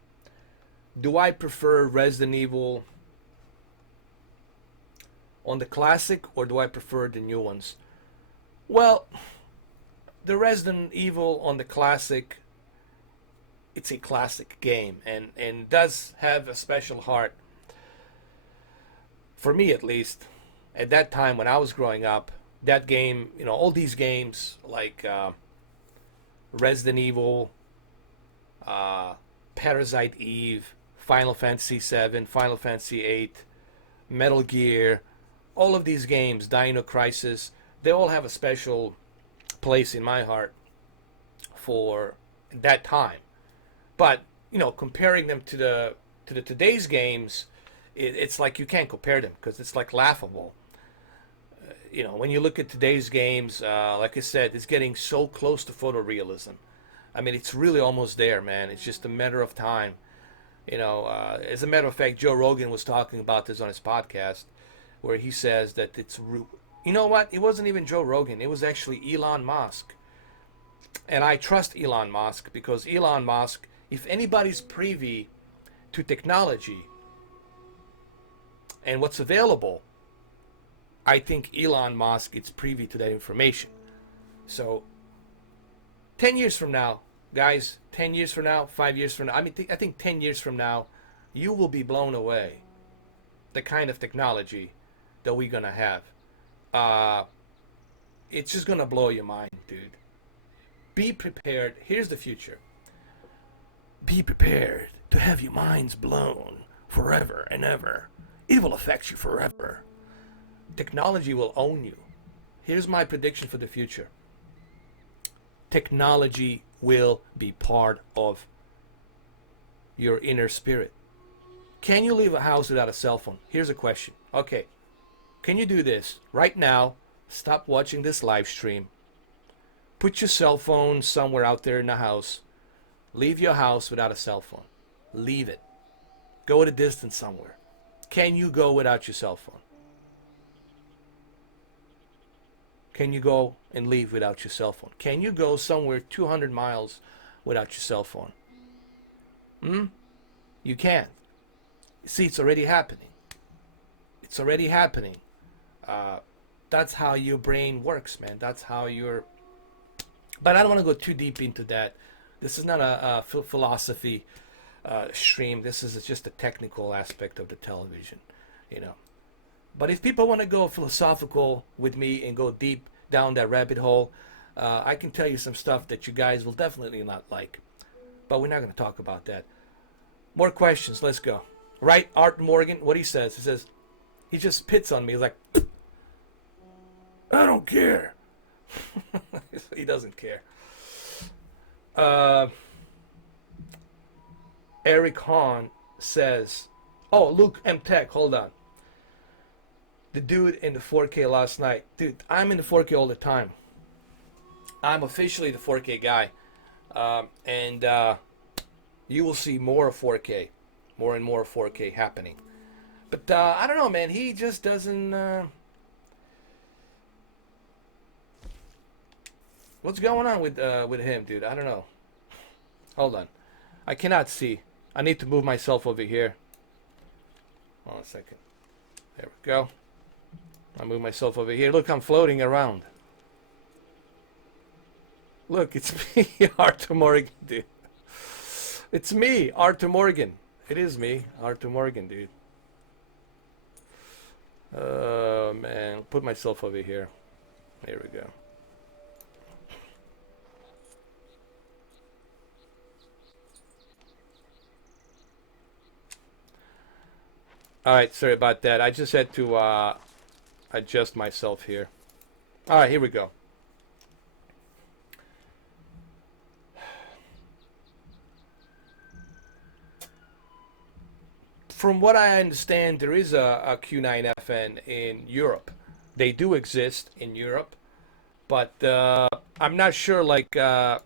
Do I prefer Resident Evil on the classic or do I prefer the new ones? Well, the Resident Evil on the classic, it's a classic game and does have a special heart for me, at least. At that time when I was growing up, that game, all these games like Resident Evil, Parasite Eve, Final Fantasy VII, Final Fantasy VIII, Metal Gear, all of these games, Dino Crisis, they all have a special place in my heart for that time. But comparing them to the today's games, it's like you can't compare them because it's like laughable. When you look at today's games, like I said, it's getting so close to photorealism. I mean, it's really almost there, man. It's just a matter of time. As a matter of fact, Joe Rogan was talking about this on his podcast, where he says that you know what? It wasn't even Joe Rogan. It was actually Elon Musk. And I trust Elon Musk because Elon Musk, if anybody's privy to technology and what's available, I think Elon Musk is privy to that information. So 10 years from now, guys, 10 years from now, 5 years from now, I think 10 years from now, you will be blown away. The kind of technology that we're going to have. It's just going to blow your mind, dude. Be prepared. Here's the future. Be prepared to have your minds blown forever and ever. It will affect you forever. Technology will own you. Here's my prediction for the future. Technology will be part of your inner spirit. Can you leave a house without a cell phone? Here's a question. Okay. Can you do this? Right now, stop watching this live stream. Put your cell phone somewhere out there in the house. Leave your house without a cell phone. Leave it. Go at a distance somewhere. Can you go without your cell phone? Can you go and leave without your cell phone? Can you go somewhere 200 miles without your cell phone? You can't. See, it's already happening. It's already happening. That's how your brain works, man. That's how your... But I don't want to go too deep into that. This is not a philosophy stream. This is just a technical aspect of the television, But if people want to go philosophical with me and go deep down that rabbit hole, I can tell you some stuff that you guys will definitely not like. But we're not going to talk about that. More questions. Let's go. Right, Art Morgan, what he says. He says, he just spits on me. He's like, I don't care. He doesn't care. Eric Hahn says, Oh, Luke M Tech, hold on. The dude in the 4K last night. Dude, I'm in the 4K all the time. I'm officially the 4K guy. And you will see more 4K. More and more 4K happening. But I don't know, man. He just doesn't... what's going on with him, dude? I don't know. Hold on. I cannot see. I need to move myself over here. Hold on a second. There we go. I move myself over here. Look, I'm floating around. Look, it's me, Arthur Morgan, dude. It's me, Arthur Morgan. It is me, Arthur Morgan, dude. Oh, man. Put myself over here. There we go. Alright, sorry about that. I just had to adjust myself here. Alright, here we go. From what I understand, there is a Q9FN in Europe. They do exist in Europe, but I'm not sure like what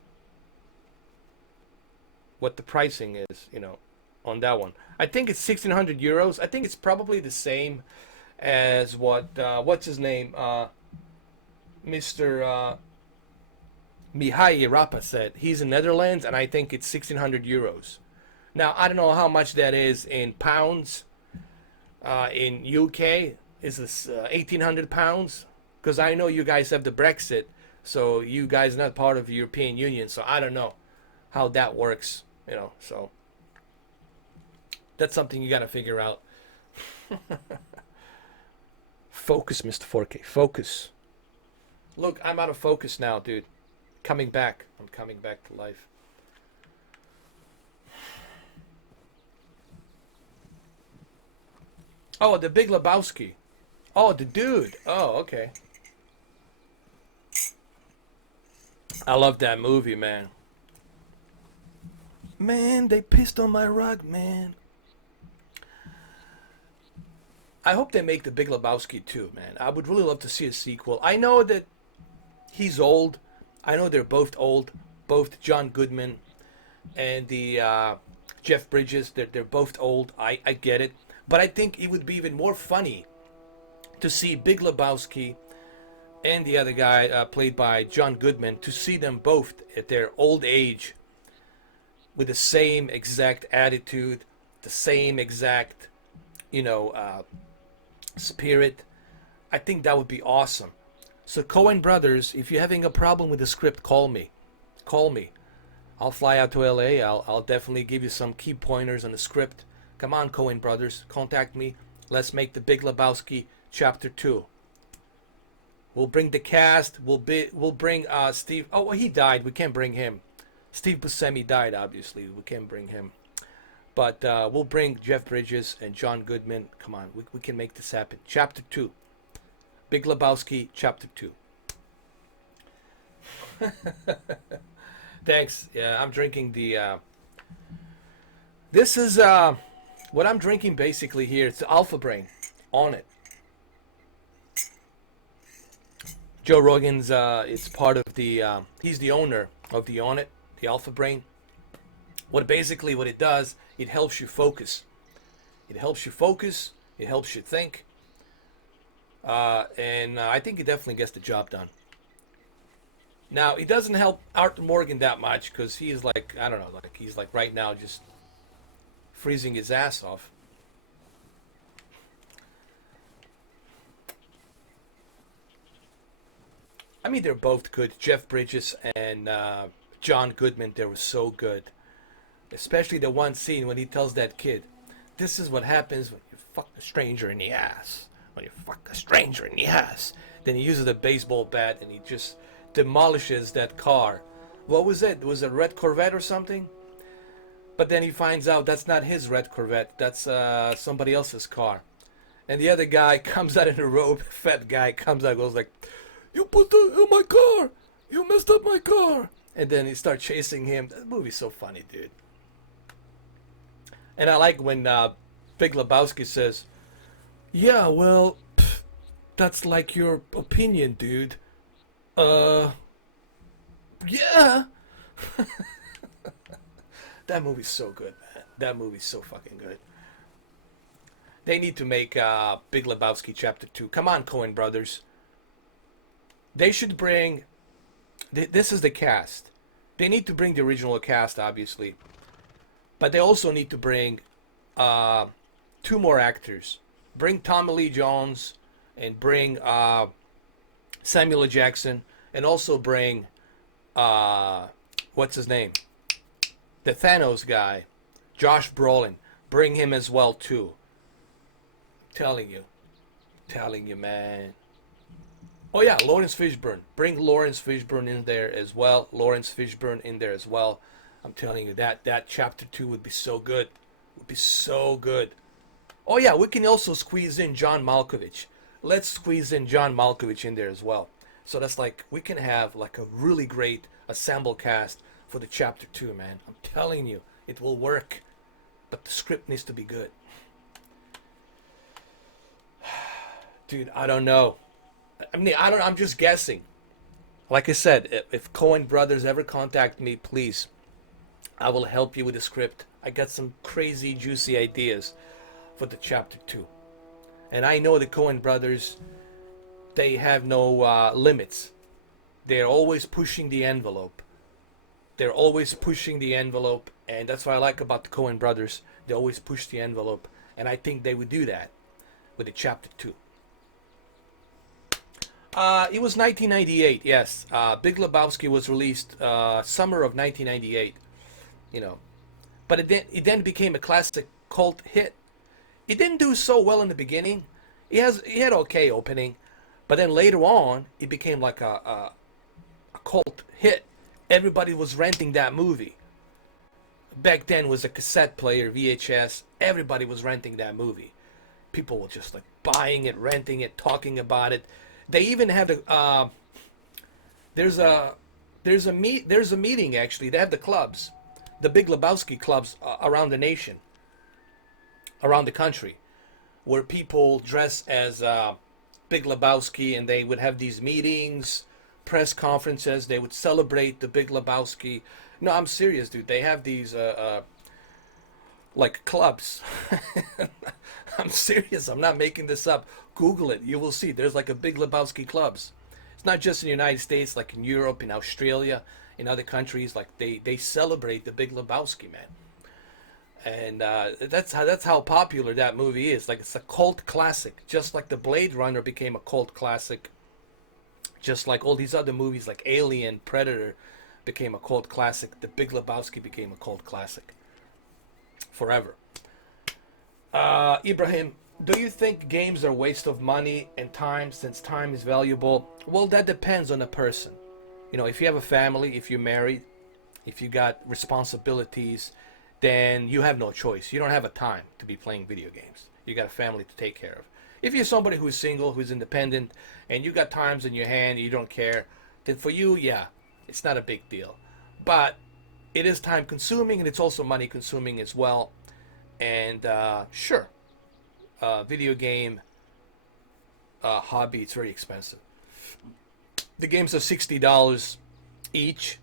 the pricing is, you know, on that one. I think it's 1,600 euros. I think it's probably the same as what what's his name, Mr. Mihai Irapa said. He's in Netherlands, and I think it's 1,600 euros. Now I don't know how much that is in pounds. In UK, is this 1,800 pounds? Because I know you guys have the Brexit, so you guys are not part of the European Union. So I don't know how that works, you know. So that's something you got to figure out. Focus, Mr. 4K. Focus. Look, I'm out of focus now, dude. Coming back. I'm coming back to life. Oh, the Big Lebowski. Oh, the dude. Oh, okay. I love that movie, man. Man, they pissed on my rug, man. I hope they make the Big Lebowski too, man. I would really love to see a sequel. I know that he's old. I know they're both old. Both John Goodman and the Jeff Bridges. They're both old. I get it. But I think it would be even more funny to see Big Lebowski and the other guy played by John Goodman, to see them both at their old age with the same exact attitude, the same exact, you know, spirit. I think that would be awesome. So Coen Brothers, if you're having a problem with the script, call me. Call me. I'll fly out to LA. I'll definitely give you some key pointers on the script. Come on, Coen Brothers, contact me. Let's make the Big Lebowski Chapter 2. We'll bring the cast. We'll bring Steve. Oh, well, he died. We can't bring him. Steve Buscemi died, obviously. We can't bring him. But we'll bring Jeff Bridges and John Goodman. Come on, we can make this happen. Chapter 2. Big Lebowski, Chapter 2. Thanks. Yeah, I'm drinking the... this is... what I'm drinking basically here, it's Alpha Brain on it. Joe Rogan's, it's part of the, he's the owner of the On It, the Alpha Brain. What it does, it helps you focus. It helps you focus, it helps you think. And I think it definitely gets the job done. Now, it doesn't help Arthur Morgan that much because he's like, I don't know, like he's like right now just freezing his ass off. I mean, they're both good. Jeff Bridges and John Goodman, they were so good. Especially the one scene when he tells that kid, this is what happens when you fuck a stranger in the ass. When you fuck a stranger in the ass. Then he uses a baseball bat and he just demolishes that car. What was it? Was it a red Corvette or something? But then he finds out that's not his red Corvette. That's somebody else's car. And the other guy comes out in a robe. Fat guy comes out and goes like, you put the in my car. You messed up my car. And then he starts chasing him. That movie's so funny, dude. And I like when Big Lebowski says, "Yeah, well, that's like your opinion, dude. Uh, yeah." That movie's so good, man. That movie's so fucking good. They need to make Big Lebowski Chapter 2. Come on, Coen brothers. They should bring. This is the cast. They need to bring the original cast, obviously. But they also need to bring uh, two more actors. Bring Tommy Lee Jones and bring Samuel L. Jackson. And also bring. What's his name? The Thanos guy. Josh Brolin. Bring him as well, too. Telling you. Telling you, man. Oh yeah, Lawrence Fishburne. Bring Lawrence Fishburne in there as well. Lawrence Fishburne in there as well. I'm telling you, that chapter 2 would be so good. Would be so good. Oh yeah, we can also squeeze in John Malkovich. Let's squeeze in John Malkovich in there as well. So that's like, we can have like a really great assembled cast for the chapter 2, man. I'm telling you, it will work. But the script needs to be good. Dude, I don't know. I mean, I don't. I'm just guessing. Like I said, if Coen Brothers ever contact me, please, I will help you with the script. I got some crazy, juicy ideas for the chapter 2, and I know the Coen Brothers. They have no limits. They're always pushing the envelope. They're always pushing the envelope, and that's what I like about the Coen Brothers. They always push the envelope, and I think they would do that with the chapter 2. It was 1998, yes. Big Lebowski was released summer of 1998, you know. But it then became a classic cult hit. It didn't do so well in the beginning. It had okay opening, but then later on, it became like a cult hit. Everybody was renting that movie. Back then was a cassette player, VHS. Everybody was renting that movie. People were just like buying it, renting it, talking about it. They even have the there's a meeting actually. They have the clubs, the Big Lebowski clubs around the nation, around the country, where people dress as Big Lebowski, and they would have these meetings, press conferences. They would celebrate the Big Lebowski. No, I'm serious, dude. They have these like clubs. I'm serious. I'm not making this up. Google it. You will see. There's like a Big Lebowski clubs. It's not just in the United States, like in Europe, in Australia, in other countries. Like they celebrate the Big Lebowski, man. And that's how popular that movie is. Like, it's a cult classic, just like the Blade Runner became a cult classic. Just like all these other movies, like Alien, Predator, became a cult classic. The Big Lebowski became a cult classic. Forever. Ibrahim, do you think games are a waste of money and time, since time is valuable? Well, that depends on the person. You know, if you have a family, if you're married, if you got responsibilities, then you have no choice. You don't have a time to be playing video games. You got a family to take care of. If you're somebody who's single, who's independent, and you got times in your hand, and you don't care, then for you, yeah, it's not a big deal. But it is time consuming, and it's also money consuming as well. And sure, video game hobby, it's very expensive. The games are $60 each,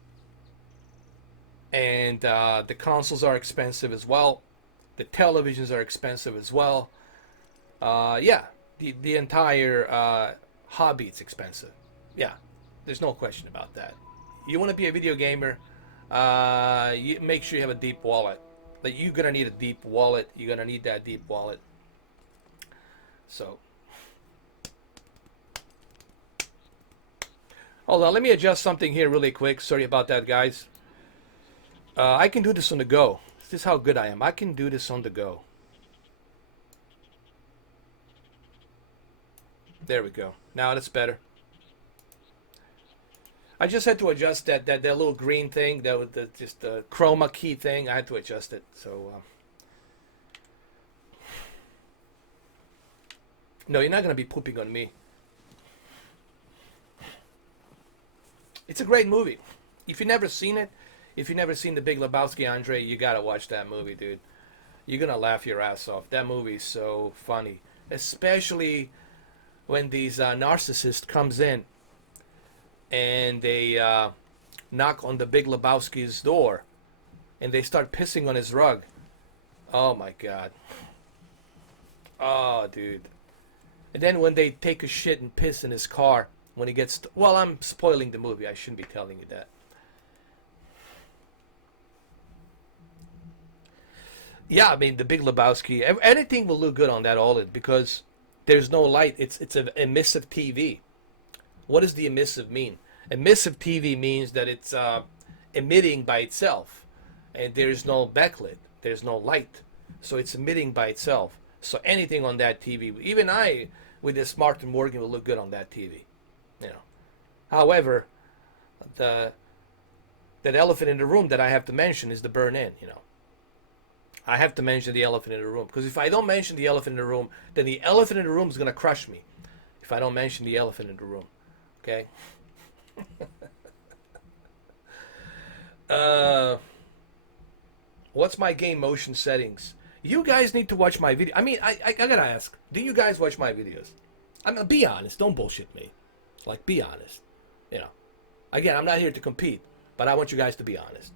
and the consoles are expensive as well. The televisions are expensive as well. Yeah, the entire hobby is expensive. Yeah, there's no question about that. You want to be a video gamer, you make sure you have a deep wallet. Like, you're gonna need a deep wallet. You're gonna need that deep wallet. So, hold on. Let me adjust something here really quick. Sorry about that, guys. I can do this on the go. This is how good I am. I can do this on the go. There we go. Now that's better. I just had to adjust that little green thing, just the chroma key thing. I had to adjust it. So no, you're not gonna be pooping on me. It's a great movie. If you've never seen it, if you've never seen The Big Lebowski, Andre, you gotta watch that movie, dude. You're gonna laugh your ass off. That movie is so funny, especially when these narcissist comes in and they knock on the Big Lebowski's door and they start pissing on his rug. Oh my god. Oh, dude. And then when they take a shit and piss in his car when he gets well, I'm spoiling the movie. I shouldn't be telling you that. Yeah, I mean the Big Lebowski. Anything will look good on that OLED because there's no light. It's an emissive TV. What does the emissive mean? Emissive TV means that it's emitting by itself, and there's no backlit. There's no light, so it's emitting by itself. So anything on that TV, even I with this Smart and Morgan, will look good on that TV. You know. However, the that elephant in the room that I have to mention is the burn-in. You know. I have to mention the elephant in the room because if I don't mention the elephant in the room, then the elephant in the room is gonna crush me. If I don't mention the elephant in the room, okay? uh, what's my game motion settings? You guys need to watch my video. I mean, I gotta ask. Do you guys watch my videos? I mean, be honest. Don't bullshit me. Like, be honest. You know. Again, I'm not here to compete, but I want you guys to be honest.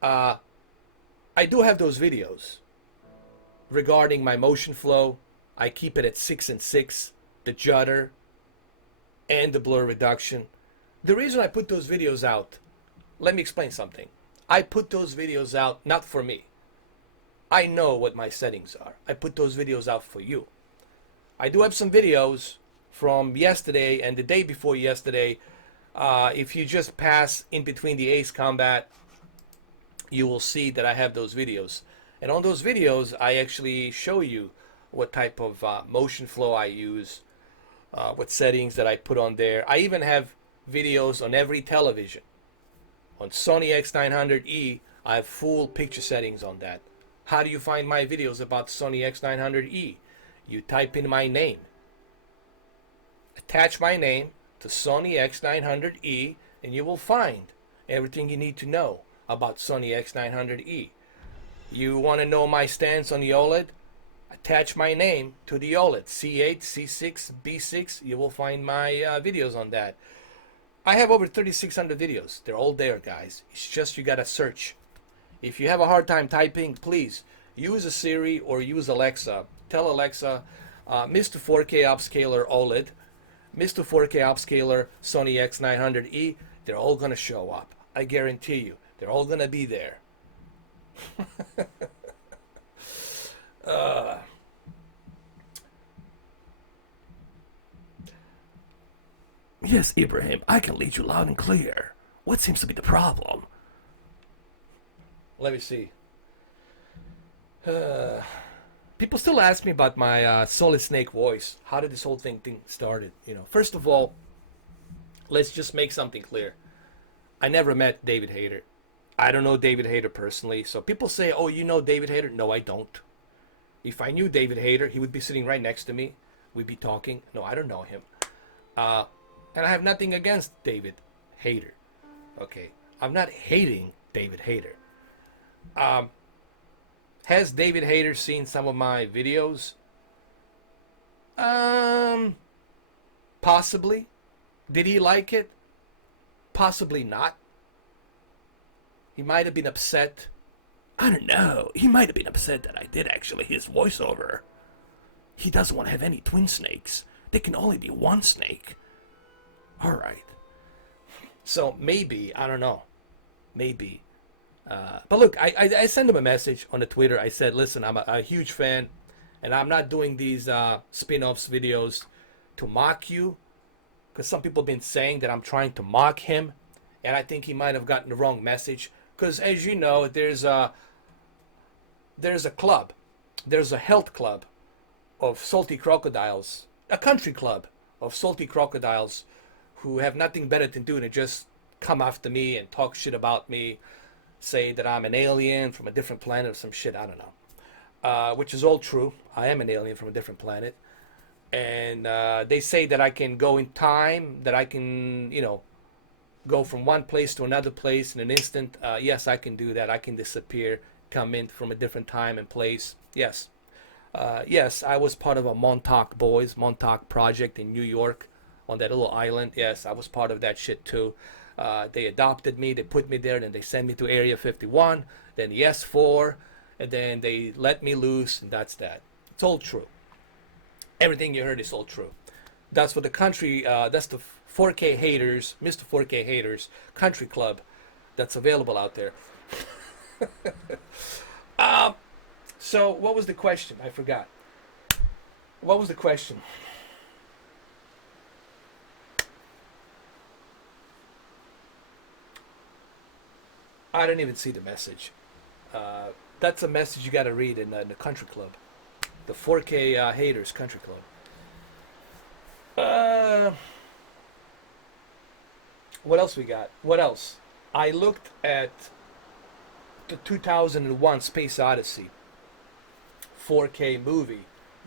I do have those videos regarding my motion flow. I keep it at 6 and 6, the judder, and the blur reduction. The reason I put those videos out, let me explain something. I put those videos out not for me. I know what my settings are. I put those videos out for you. I do have some videos from yesterday and the day before yesterday. If you just pass in between the Ace Combat, you will see that I have those videos. And on those videos, I actually show you what type of motion flow I use, what settings that I put on there. I even have videos on every television. On Sony X900E, I have full picture settings on that. How do you find my videos about Sony X900E? You type in my name. Attach my name to Sony X900E, and you will find everything you need to know about Sony X900E. You want to know my stance on the OLED? Attach my name to the OLED, C8, C6, B6. You will find my videos on that. I have over 3,600 videos. They're all there, guys. It's just you gotta search. If you have a hard time typing, please use a Siri or use Alexa. Tell Alexa, Mr. 4K upscaler OLED, Mr. 4K upscaler Sony X900E. They're all gonna show up. I guarantee you. They're all gonna be there. Yes, Ibrahim, I can lead you loud and clear. What seems to be the problem? Let me see. People still ask me about my Solid Snake voice. How did this whole thing started? You know, first of all, let's just make something clear. I never met David Hayter. I don't know David Hayter personally. So people say, oh, you know David Hayter? No, I don't. If I knew David Hayter, he would be sitting right next to me. We'd be talking. No, I don't know him. And I have nothing against David Hayter. Okay. I'm not hating David Hayter. Has David Hayter seen some of my videos? Possibly. Did he like it? Possibly not. He might have been upset. I don't know. He might have been upset that I did actually his voiceover. He doesn't want to have any twin snakes. There can only be one snake. Alright. So maybe, I don't know. Maybe. But look, I sent him a message on the Twitter. I said, listen, I'm a huge fan, and I'm not doing these spin-offs videos to mock you, because some people have been saying that I'm trying to mock him, and I think he might have gotten the wrong message. Because as you know, there's a club, there's a health club of salty crocodiles, a country club of salty crocodiles who have nothing better to do than just come after me and talk shit about me, say that I'm an alien from a different planet or some shit, I don't know. Which is all true. I am an alien from a different planet. And they say that I can go in time, that I can, you know, go from one place to another place in an instant. Yes, I can do that. I can disappear come in from a different time and place. Yes. Yes, I was part of a Montauk project in New York on that little island. Yes, I was part of that shit too. They adopted me, they put me there, then they sent me to Area 51, then the S4, and then they let me loose, and that's that. It's all true. Everything you heard is all true. That's what the country, that's the 4K haters, Mr. 4K haters country club that's available out there. So, what was the question? I forgot. What was the question? I didn't even see the message. That's a message you got to read in the country club, the 4K haters country club. Uh, what else we got? What else? I looked at the 2001 Space Odyssey 4K movie.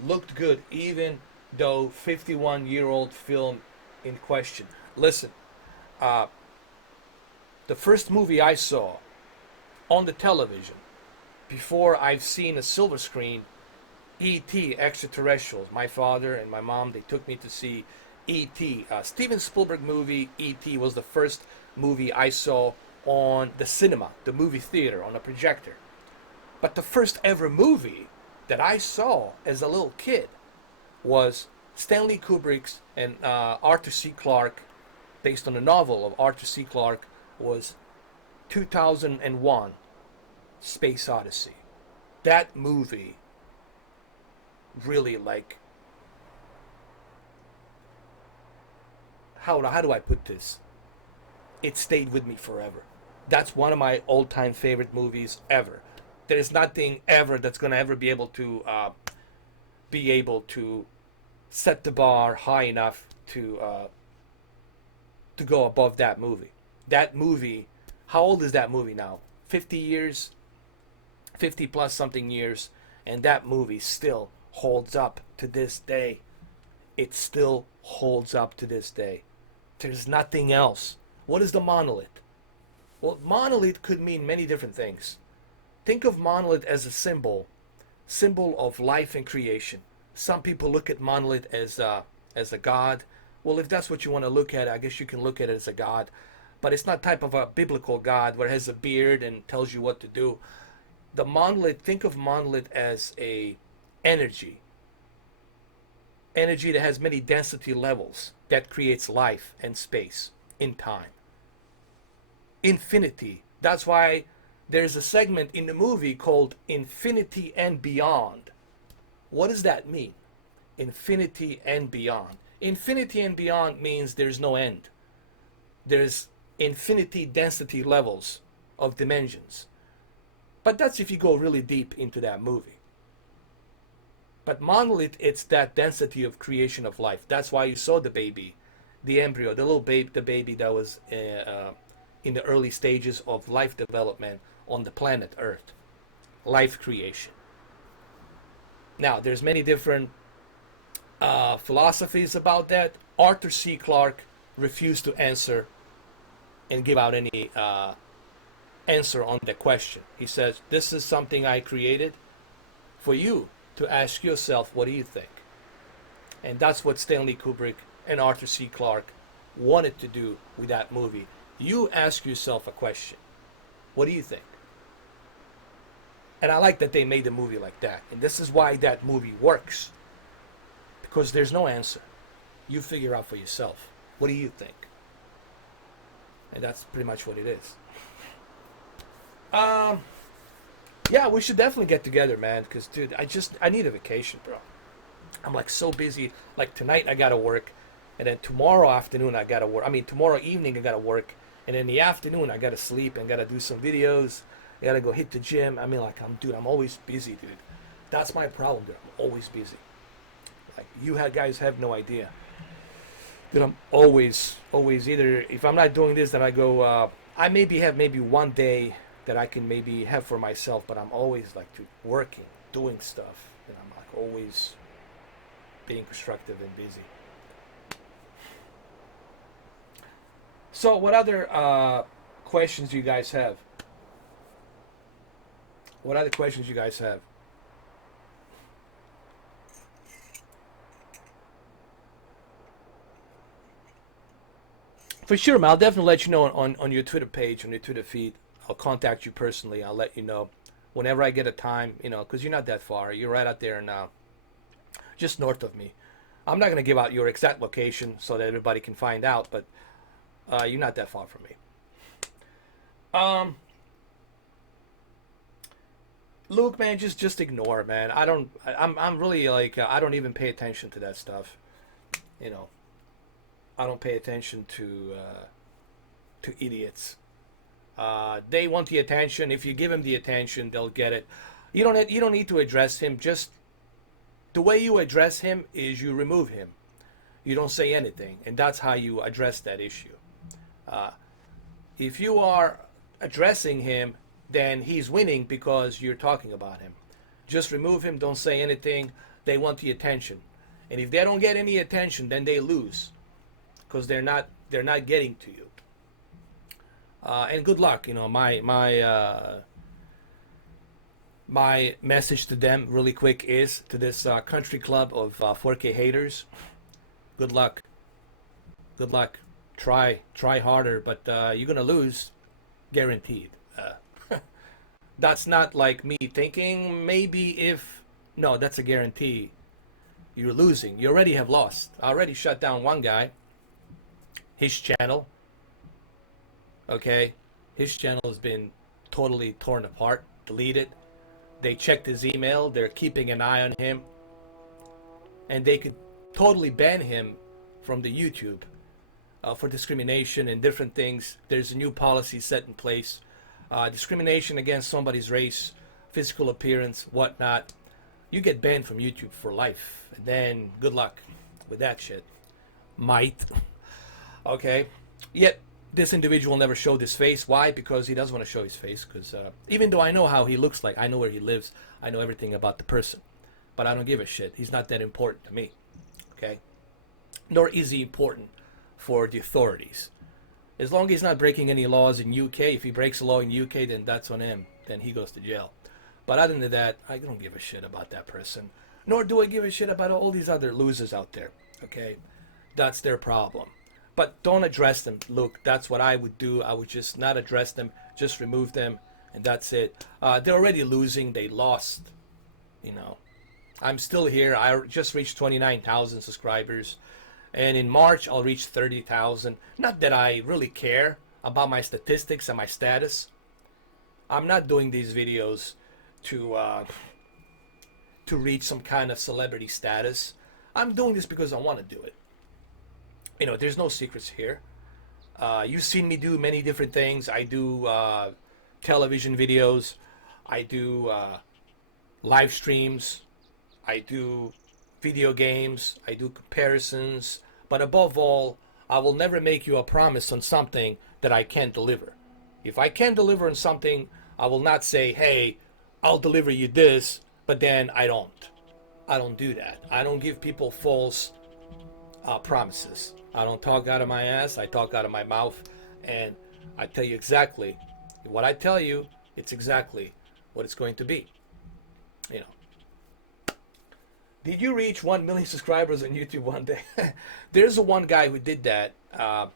Looked good, even though 51-year-old film in question. Listen, uh, the first movie I saw on the television before I've seen a silver screen, E.T. Extraterrestrials. My father and my mom, they took me to see E.T. Steven Spielberg movie, E.T. was the first movie I saw on the cinema, the movie theater, on a projector. But the first ever movie that I saw as a little kid was Stanley Kubrick's and Arthur C. Clarke, based on a novel of Arthur C. Clarke, was 2001 Space Odyssey. That movie really, like, how do I put this? It stayed with me forever. That's one of my all-time favorite movies ever. There is nothing ever that's gonna ever be able to set the bar high enough to go above that movie. That movie, how old is that movie now? 50 years, 50 plus something years, and that movie still holds up to this day. It still holds up to this day. There's nothing else. What is the monolith? Well, monolith could mean many different things. Think of monolith as a symbol of life and creation. Some people look at monolith as a god. Well, if that's what you want to look at, I guess you can look at it as a god. But it's not type of a biblical god where it has a beard and tells you what to do. The monolith, think of monolith as a energy. Energy that has many density levels that creates life and space in time. Infinity. That's why there's a segment in the movie called Infinity and Beyond. What does that mean? Infinity and beyond. Infinity and beyond means there's no end. There's infinity density levels of dimensions. But that's if you go really deep into that movie. But monolith, it's that density of creation of life. That's why you saw the baby, the embryo, the little baby, the baby that was in the early stages of life development on the planet Earth. Life creation. Now, there's many different philosophies about that. Arthur C. Clarke refused to answer and give out any answer on the question. He says, this is something I created for you to ask yourself, what do you think? And that's what Stanley Kubrick and Arthur C. Clarke wanted to do with that movie. You ask yourself a question. What do you think? And I like that they made the movie like that. And this is why that movie works. Because there's no answer. You figure out for yourself. What do you think? And that's pretty much what it is. Yeah, we should definitely get together, man. Because, dude, I need a vacation, bro. I'm like so busy. Like tonight I gotta work. And then tomorrow afternoon I gotta work. I mean, tomorrow evening I gotta work. And in the afternoon I gotta sleep and gotta do some videos. I gotta go hit the gym. I mean, like, I'm always busy, dude. That's my problem, dude. I'm always busy. Like, you guys have no idea. Dude, I'm always either, if I'm not doing this, then I go, I maybe one day that I can maybe have for myself, but I'm always, like, dude, working, doing stuff. And I'm, like, always being constructive and busy. So, what other questions do you guys have? What other questions you guys have? For sure, man. I'll definitely let you know on your Twitter page, on your Twitter feed. I'll contact you personally. I'll let you know whenever I get a time, you know, because you're not that far. You're right out there now, just north of me. I'm not going to give out your exact location so that everybody can find out, but you're not that far from me. Um, Luke, man, just ignore, man. I'm really like I don't even pay attention to that stuff. You know, I don't pay attention to idiots. They want the attention. If you give them the attention, they'll get it. You don't need to address him. Just the way you address him is you remove him. You don't say anything, and that's how you address that issue. Uh, if you are addressing him, then he's winning because you're talking about him. Just remove him. Don't say anything. They want the attention, and if they don't get any attention, then they lose because they're not getting to you. And good luck. You know, my message to them, really quick, is to this country club of 4K haters. Good luck. Good luck. Try harder, but you're gonna lose, guaranteed. That's not like me thinking maybe if no, that's a guarantee. You're losing. You already have lost. I already shut down one guy. His channel. Okay, his channel has been totally torn apart, deleted. They checked his email. They're keeping an eye on him, and they could totally ban him from the YouTube for discrimination and different things. There's a new policy set in place. Discrimination against somebody's race, physical appearance, whatnot. You get banned from YouTube for life. And then good luck with that shit. Might. Okay. Yet this individual never showed his face. Why? Because he doesn't want to show his face. Because even though I know how he looks like, I know where he lives, I know everything about the person. But I don't give a shit. He's not that important to me. Okay. Nor is he important for the authorities. As long as he's not breaking any laws in UK, if he breaks a law in UK, then that's on him. Then he goes to jail. But other than that, I don't give a shit about that person. Nor do I give a shit about all these other losers out there. Okay? That's their problem. But don't address them. Look, that's what I would do. I would just not address them. Just remove them. And that's it. They're already losing. They lost. You know. I'm still here. I just reached 29,000 subscribers. And in March, I'll reach 30,000. Not that I really care about my statistics and my status. I'm not doing these videos to reach some kind of celebrity status. I'm doing this because I want to do it. You know, there's no secrets here. You've seen me do many different things. I do television videos. I do live streams. I do video games. I do comparisons. But above all, I will never make you a promise on something that I can't deliver. If I can't deliver on something, I will not say, hey, I'll deliver you this, but then I don't. I don't do that. I don't give people false promises. I don't talk out of my ass. I talk out of my mouth, and I tell you exactly what I tell you. It's exactly what it's going to be. You know. Did you reach 1 million subscribers on YouTube one day? There's a one guy who did that, but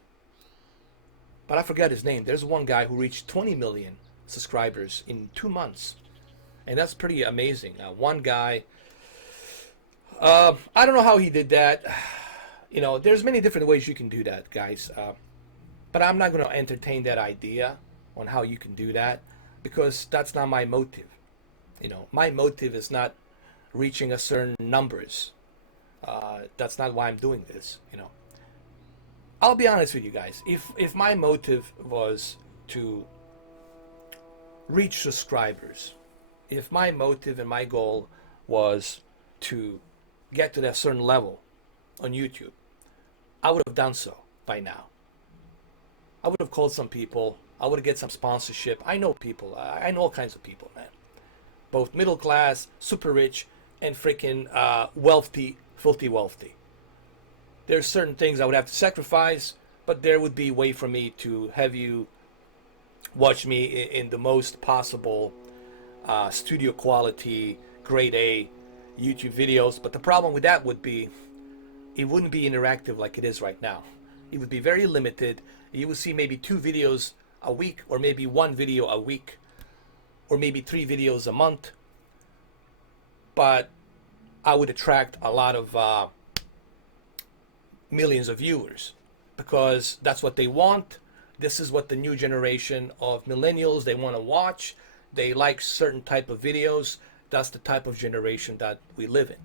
I forgot his name. There's one guy who reached 20 million subscribers in 2 months, and that's pretty amazing. One guy. I don't know how he did that. You know, there's many different ways you can do that, guys. But I'm not going to entertain that idea on how you can do that because that's not my motive. You know, my motive is not reaching a certain numbers. That's not why I'm doing this. You know, I'll be honest with you guys. If my motive was to reach subscribers, if my motive and my goal was to get to that certain level on YouTube, I would have done so by now. I would have called some people. I would have get some sponsorship. I know people. I know all kinds of people, man. Both middle class, super rich, and freaking wealthy, filthy wealthy. There's certain things I would have to sacrifice, but there would be a way for me to have you watch me in the most possible studio quality, grade A YouTube videos. But the problem with that would be it wouldn't be interactive like it is right now. It would be very limited. You would see maybe 2 videos a week, or maybe 1 video a week, or maybe 3 videos a month. But I would attract a lot of millions of viewers because that's what they want. This is what the new generation of millennials, they want to watch. They like certain type of videos. That's the type of generation that we live in.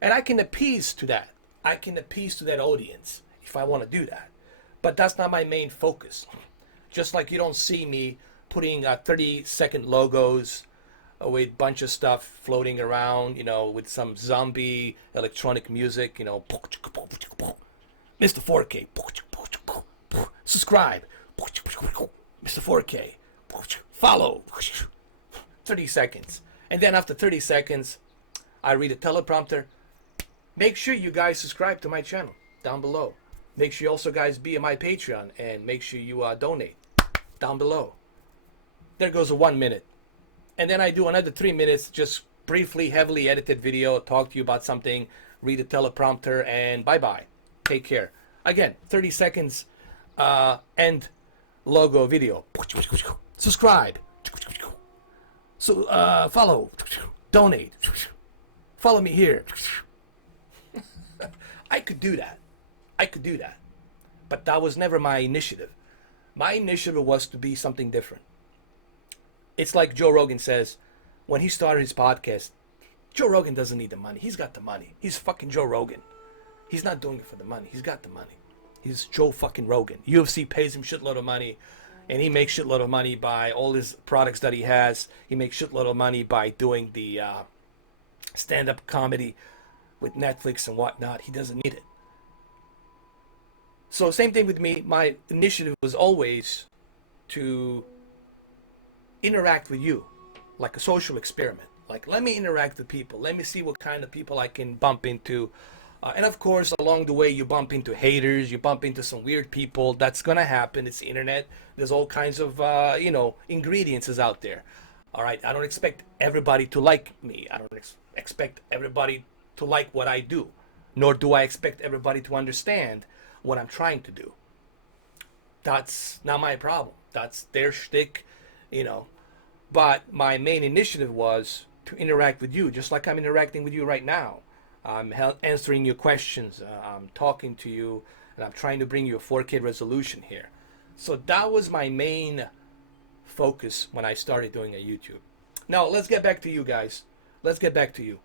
And I can appease to that. I can appease to that audience if I want to do that. But that's not my main focus. Just like you don't see me putting 30-second logos with a bunch of stuff floating around, you know, with some zombie electronic music, you know, Mr. 4K, subscribe, Mr. 4K, follow, 30 seconds. And then after 30 seconds, I read a teleprompter. Make sure you guys subscribe to my channel down below. Make sure you also guys be on my Patreon, and make sure you donate down below. There goes a 1 minute. And then I do another 3 minutes, just briefly, heavily edited video, talk to you about something, read a teleprompter, and bye-bye. Take care. Again, 30 seconds, end logo video. Subscribe. So, follow. Donate. Follow me here. I could do that. I could do that. But that was never my initiative. My initiative was to be something different. It's like Joe Rogan says, when he started his podcast, Joe Rogan doesn't need the money. He's got the money. He's fucking Joe Rogan. He's not doing it for the money. He's got the money. He's Joe fucking Rogan. UFC pays him shitload of money, and he makes shitload of money by all his products that he has. He makes shitload of money by doing the stand-up comedy with Netflix and whatnot. He doesn't need it. So same thing with me. My initiative was always to interact with you, like a social experiment. Like, let me interact with people. Let me see what kind of people I can bump into. And of course, along the way, you bump into haters. You bump into some weird people. That's going to happen. It's the internet. There's all kinds of, ingredients out there. All right. I don't expect everybody to like me. I don't expect everybody to like what I do. Nor do I expect everybody to understand what I'm trying to do. That's not my problem. That's their shtick, But my main initiative was to interact with you, just like I'm interacting with you right now. I'm answering your questions. I'm talking to you, and I'm trying to bring you a 4K resolution here. So that was my main focus when I started doing a YouTube. Now, let's get back to you guys. Let's get back to you.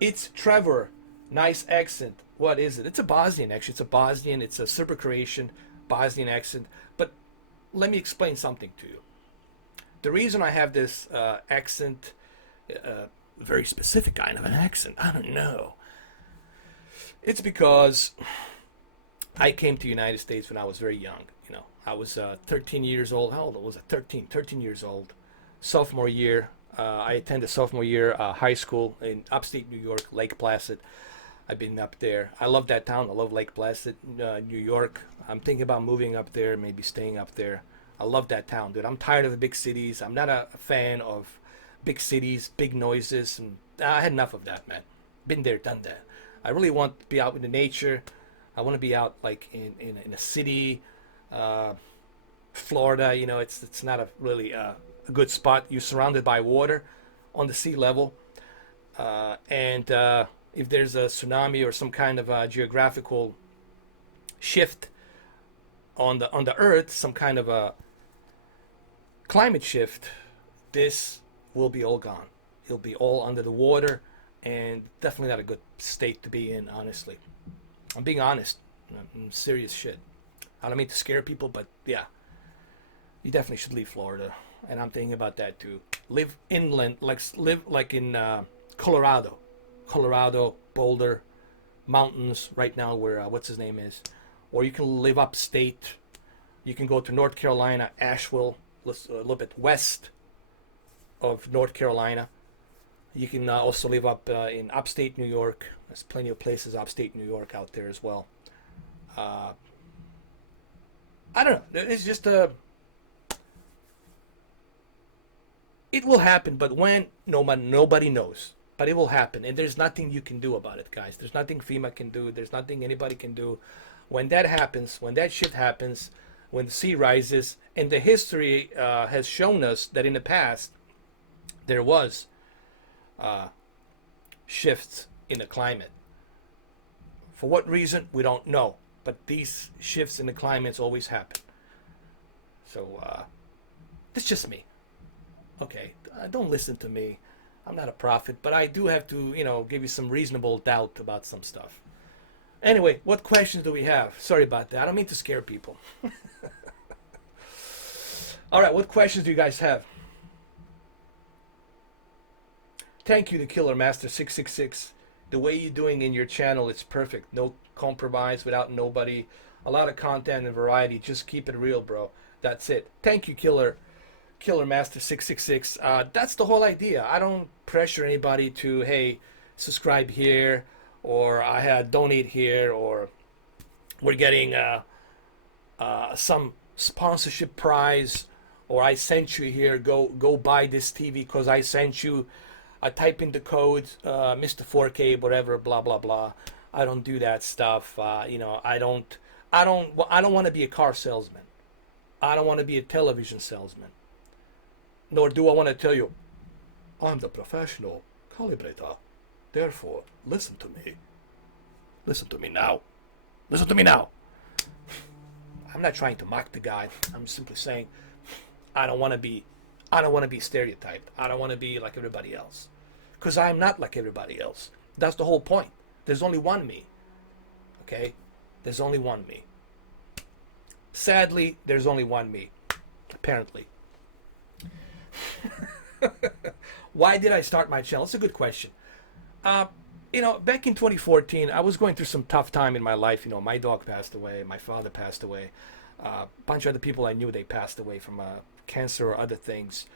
It's Trevor. Nice accent. What is it? It's a Bosnian, actually. It's a Bosnian. It's a Serbo-Croatian Bosnian accent. But let me explain something to you. The reason I have this accent, very specific kind of an accent, I don't know. It's because I came to the United States when I was very young. I was 13 years old. How old was I? 13 years old. Sophomore year. I attended sophomore year high school in upstate New York, Lake Placid. I've been up there. I love that town. I love Lake Placid, New York. I'm thinking about moving up there, maybe staying up there. I love that town, dude. I'm tired of the big cities. I'm not a fan of big cities, big noises, and I had enough of that, man. Been there, done that. I really want to be out in the nature. I want to be out like in a city, Florida. It's not a really a good spot. You're surrounded by water on the sea level, and if there's a tsunami or some kind of a geographical shift on the earth, some kind of a climate shift, this will be all gone. It'll be all under the water, and definitely not a good state to be in, honestly. I'm being honest. I'm serious shit. I don't mean to scare people, but yeah, you definitely should leave Florida, and I'm thinking about that too. Live inland, live like in Colorado, Boulder, mountains right now where what's his name is, or you can live upstate. You can go to North Carolina, Asheville, a little bit west of North Carolina. You can also live up in upstate New York. There's plenty of places upstate New York out there as well. I don't know. It's just It will happen, but when, nobody knows. But it will happen, and there's nothing you can do about it, guys. There's nothing FEMA can do. There's nothing anybody can do. When that happens, when that shit happens, when the sea rises, and the history has shown us that in the past there was shifts in the climate. For what reason, we don't know. But these shifts in the climates always happen. So, that's just me. Okay, don't listen to me. I'm not a prophet, but I do have to, give you some reasonable doubt about some stuff. Anyway, what questions do we have? Sorry about that. I don't mean to scare people. All right, what questions do you guys have? Thank you to Killer Master 666. The way you're doing in your channel, it's perfect. No compromise, without nobody. A lot of content and variety. Just keep it real, bro. That's it. Thank you, Killer Master 666. That's the whole idea. I don't pressure anybody to, hey, subscribe here, or I had donate here, or we're getting some sponsorship prize, or I sent you here. Go buy this TV because I sent you. I type in the code, Mr. 4K, whatever, blah blah blah. I don't do that stuff. I don't want to be a car salesman. I don't want to be a television salesman. Nor do I want to tell you, I'm the professional calibrator. Therefore, listen to me. Listen to me now. Listen to me now. I'm not trying to mock the guy. I'm simply saying, I don't want to be stereotyped. I don't want to be like everybody else. Because I'm not like everybody else. That's the whole point. There's only one me. Okay? There's only one me. Sadly, there's only one me. Apparently. Why did I start my channel? It's a good question. Back in 2014, I was going through some tough time in my life. My dog passed away. My father passed away. A bunch of other people I knew, they passed away from cancer or other things.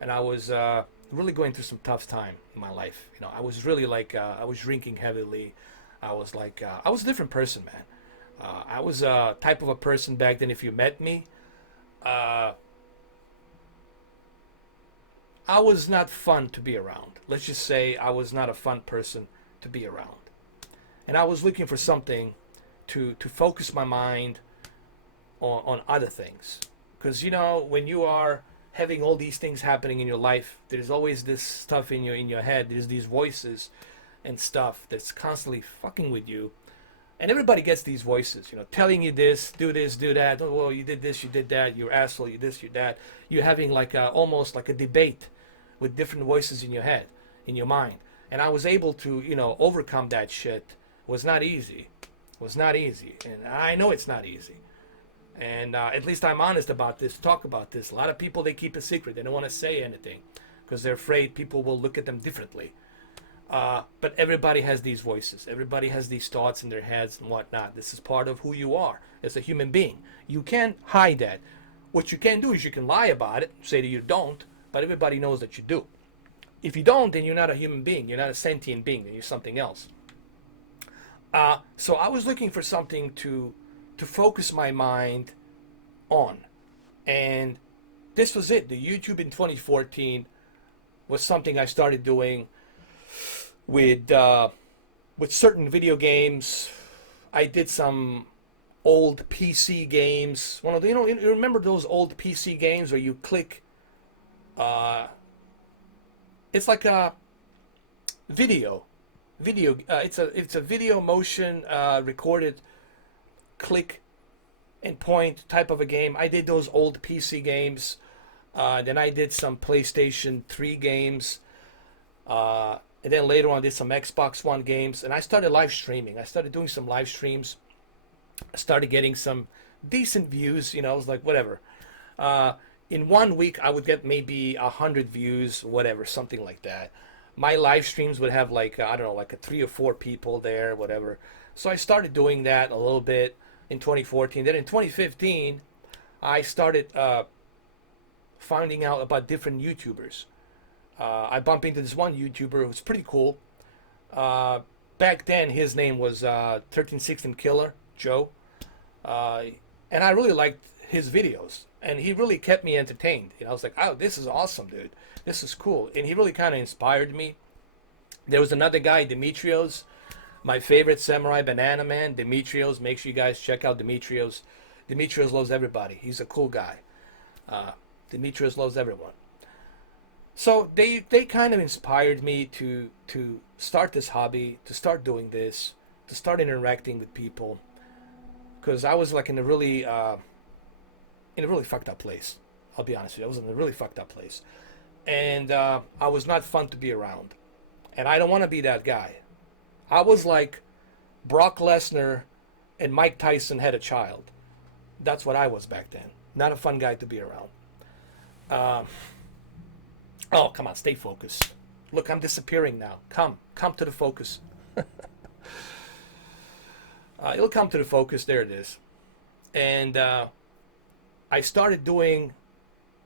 And I was really going through some tough time in my life. I was really I was drinking heavily. I was I was a different person, man. I was a type of a person back then, if you met me, I was not fun to be around. Let's just say I was not a fun person to be around. And I was looking for something to focus my mind on other things. Because, when you are having all these things happening in your life, there's always this stuff in your head. There's these voices and stuff that's constantly fucking with you. And everybody gets these voices, telling you this, do that. Oh, well, you did this, you did that. You're asshole, you this, you that. You're having almost like a debate with different voices in your head, in your mind. And I was able to, overcome that shit. It was not easy. It was not easy. And I know it's not easy. And at least I'm honest about this, talk about this. A lot of people, they keep a secret. They don't want to say anything because they're afraid people will look at them differently. But everybody has these voices. Everybody has these thoughts in their heads and whatnot. This is part of who you are as a human being. You can't hide that. What you can do is you can lie about it, say that you don't, but everybody knows that you do. If you don't, then you're not a human being. You're not a sentient being. Then you're something else. So I was looking for something to focus my mind on. And this was it. The YouTube in 2014 was something I started doing with certain video games. I did some old PC games. One of the, you remember those old PC games where you click, it's like a video, it's a video motion recorded click and point type of a game. I did those old PC games. Then I did some PlayStation 3 games. And then later on I did some Xbox One games. And I started live streaming. I started doing some live streams. I started getting some decent views. I was like, whatever. In 1 week, I would get maybe 100 views, whatever, something like that. My live streams would have I don't know, like 3 or 4 people there, whatever. So I started doing that a little bit in 2014. Then in 2015, I started finding out about different YouTubers. I bumped into this one YouTuber who was pretty cool. Back then, his name was 1316 Killer, Joe. And I really liked his videos. and he really kept me entertained. I was like, oh, this is awesome, dude. This is cool. And he really kind of inspired me. There was another guy, Demetrios, my favorite samurai banana man, Demetrios. Make sure you guys check out Demetrios. Demetrios loves everybody. He's a cool guy. Demetrios loves everyone. So they kind of inspired me to start this hobby, to start doing this, to start interacting with people, because I was like in a really fucked up place. I'll be honest with you, I was in a really fucked up place, and I was not fun to be around, and I don't want to be that guy. I was like Brock Lesnar and Mike Tyson had a child. That's what I was back then. Not a fun guy to be around. Oh, come on, stay focused. Look, I'm disappearing now. Come to the focus. It'll come to the focus. There it is. And I started doing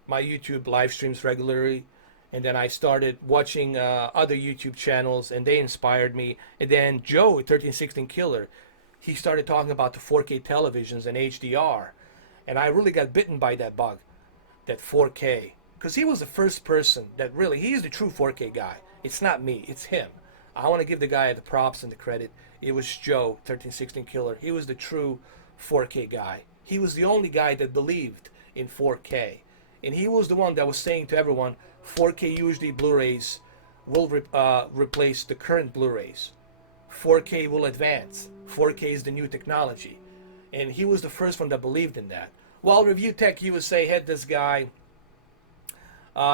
my YouTube live streams regularly. And then I started watching other YouTube channels, and they inspired me. And then Joe, 1316 Killer, he started talking about the 4K televisions and HDR. And I really got bitten by that bug, that 4K. Because he was the first person that really, he's the true 4K guy. It's not me, it's him. I want to give the guy the props and the credit. It was Joe, 1316 Killer. He was the true 4K guy. He was the only guy that believed in 4K. And he was the one that was saying to everyone, 4K UHD Blu-rays will replace the current Blu-rays. 4K will advance. 4K is the new technology. And he was the first one that believed in that. While Review Tech USA had this guy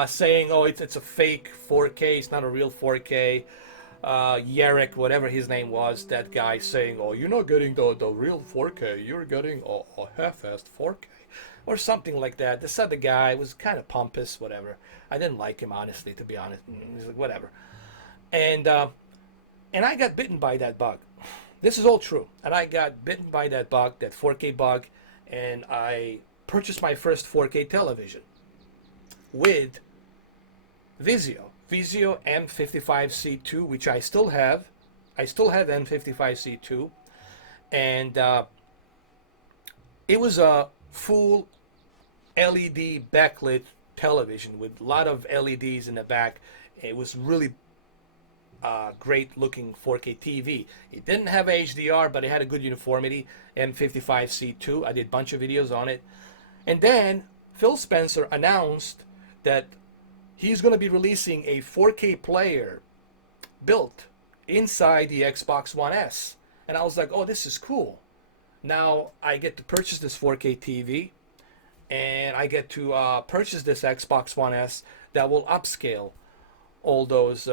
saying, oh, it's a fake 4K, it's not a real 4K. Yarek, whatever his name was, that guy saying, oh, you're not getting the real 4K, you're getting a half-assed 4K. Or something like that. This other guy was kind of pompous, whatever. I didn't like him, honestly, to be honest. He's like, whatever. And I got bitten by that bug. This is all true. And I got bitten by that bug, that 4K bug, and I purchased my first 4K television with Vizio. Vizio M55C2, which I still have. I still have M55C2. And it was a full LED backlit television with a lot of LEDs in the back. It was really great looking 4K TV. It didn't have HDR, but it had a good uniformity. M55C2. I did a bunch of videos on it. And then Phil Spencer announced that he's going to be releasing a 4K player built inside the Xbox One S. And I was like, oh, this is cool. Now I get to purchase this 4K TV, and I get to purchase this Xbox One S that will upscale all those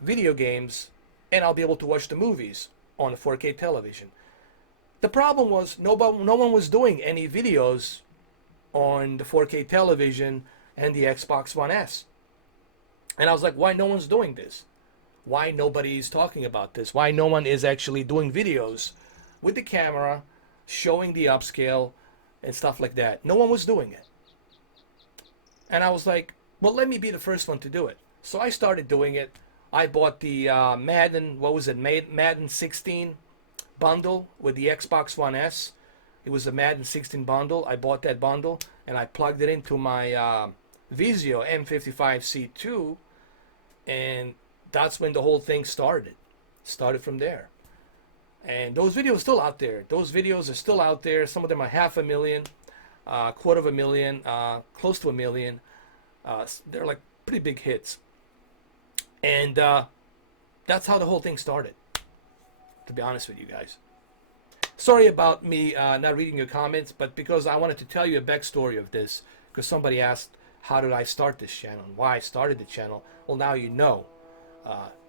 video games, and I'll be able to watch the movies on a 4K television. The problem was no one was doing any videos on the 4K television and the Xbox One S. And I was like, why no one's doing this? Why nobody's talking about this? Why no one is actually doing videos with the camera, showing the upscale and stuff like that? No one was doing it. And I was like, well, let me be the first one to do it. So I started doing it. I bought the Madden, what was it, Madden 16 bundle with the Xbox One S. It was a Madden 16 bundle. I bought that bundle, and I plugged it into my Vizio M55C2, and that's when the whole thing started. Started from there. And those videos are still out there. Those videos are still out there. Some of them are 500,000, 250,000, close to 1 million. They're like pretty big hits. And that's how the whole thing started, to be honest with you guys. Sorry about me not reading your comments, but because I wanted to tell you a backstory of this, because somebody asked, how did I start this channel and why I started the channel? Well, now you know.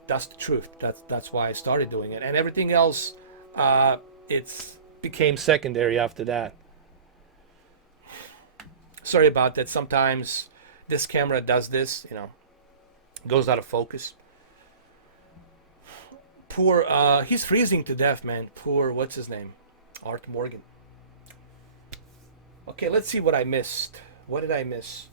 That's the truth. That's why I started doing it. And everything else, it's became secondary after that. Sorry about that. Sometimes this camera does this, goes out of focus. Poor, he's freezing to death, man. Poor, what's his name? Art Morgan. Okay, let's see what I missed. What did I miss?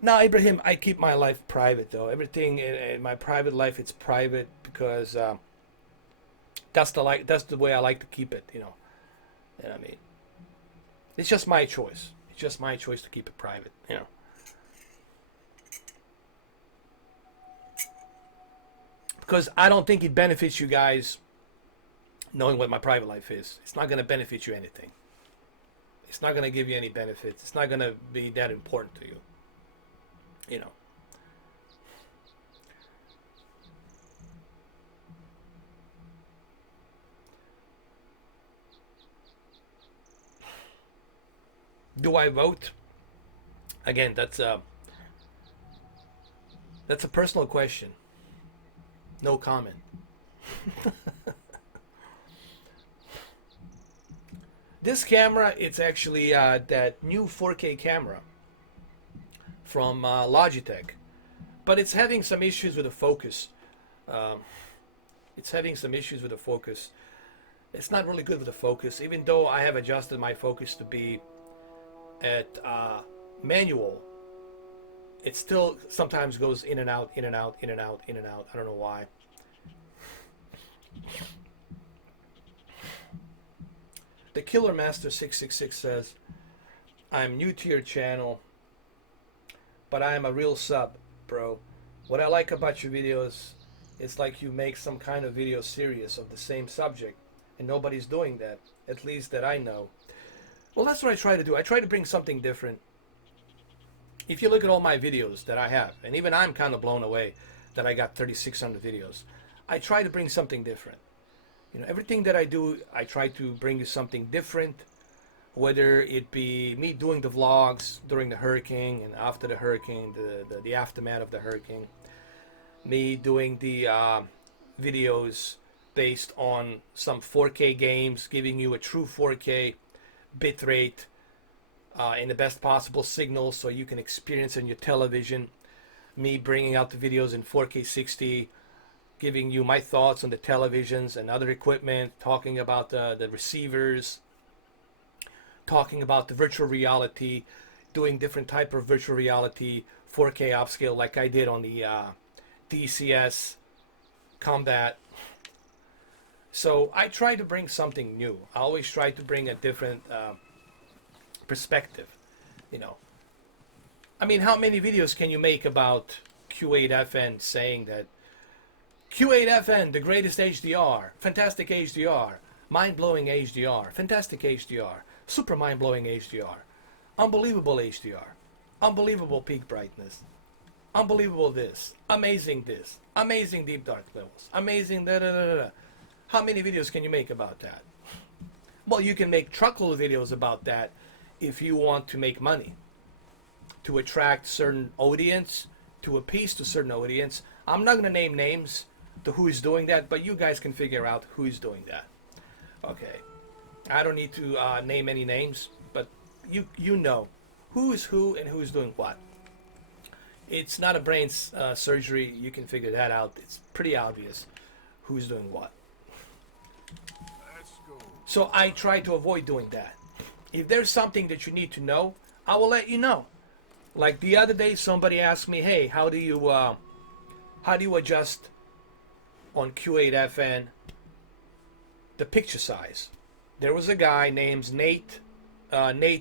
Now, Ibrahim, I keep my life private though. Everything in my private life, it's private because that's the way I like to keep it. You know, and I mean, it's just my choice. It's just my choice to keep it private. You know, because I don't think it benefits you guys knowing what my private life is. It's not going to benefit you anything. It's not going to give you any benefits. It's not going to be that important to you. You know. Do I vote? Again, that's a personal question. No comment. This camera, it's actually that new 4K camera from Logitech, but it's having some issues with the focus. Um, it's having some issues with the focus. It's not really good with the focus, even though I have adjusted my focus to be at manual. It still sometimes goes in and out, in and out, in and out, in and out. I don't know why. The Killer Master 666 says, I'm new to your channel, but I am a real sub, bro. What I like about your videos is like you make some kind of video series of the same subject, and nobody's doing that, at least that I know. Well, that's what I try to do. I try to bring something different. If you look at all my videos that I have, and even I'm kind of blown away that I got 3,600 videos, I try to bring something different. You know, everything that I do, I try to bring you something different, whether it be me doing the vlogs during the hurricane and after the hurricane, the aftermath of the hurricane, me doing the videos based on some 4K games, giving you a true 4K bitrate in the best possible signal so you can experience it on your television, me bringing out the videos in 4K 60, giving you my thoughts on the televisions and other equipment, talking about the receivers, talking about the virtual reality, doing different type of virtual reality, 4K upscale like I did on the DCS Combat. So I try to bring something new. I always try to bring a different perspective, you know. I mean, how many videos can you make about Q8FN saying that Q8FN, the greatest HDR, fantastic HDR, mind-blowing HDR, fantastic HDR, super mind-blowing HDR, unbelievable HDR, unbelievable peak brightness, unbelievable this, amazing deep dark levels, amazing da da da da da. How many videos can you make about that? Well, you can make truckload videos about that if you want to make money, to attract certain audience, to appease to certain audience. I'm not going to name names to who is doing that, but you guys can figure out who is doing that. Okay, I don't need to name any names, but you know who is who and who is doing what. It's not a brain surgery. You can figure that out. It's pretty obvious who's doing what. So I try to avoid doing that. If there's something that you need to know, I will let you know. Like the other day, somebody asked me, "Hey, how do you adjust on Q8FN the picture size?" There was a guy named Nate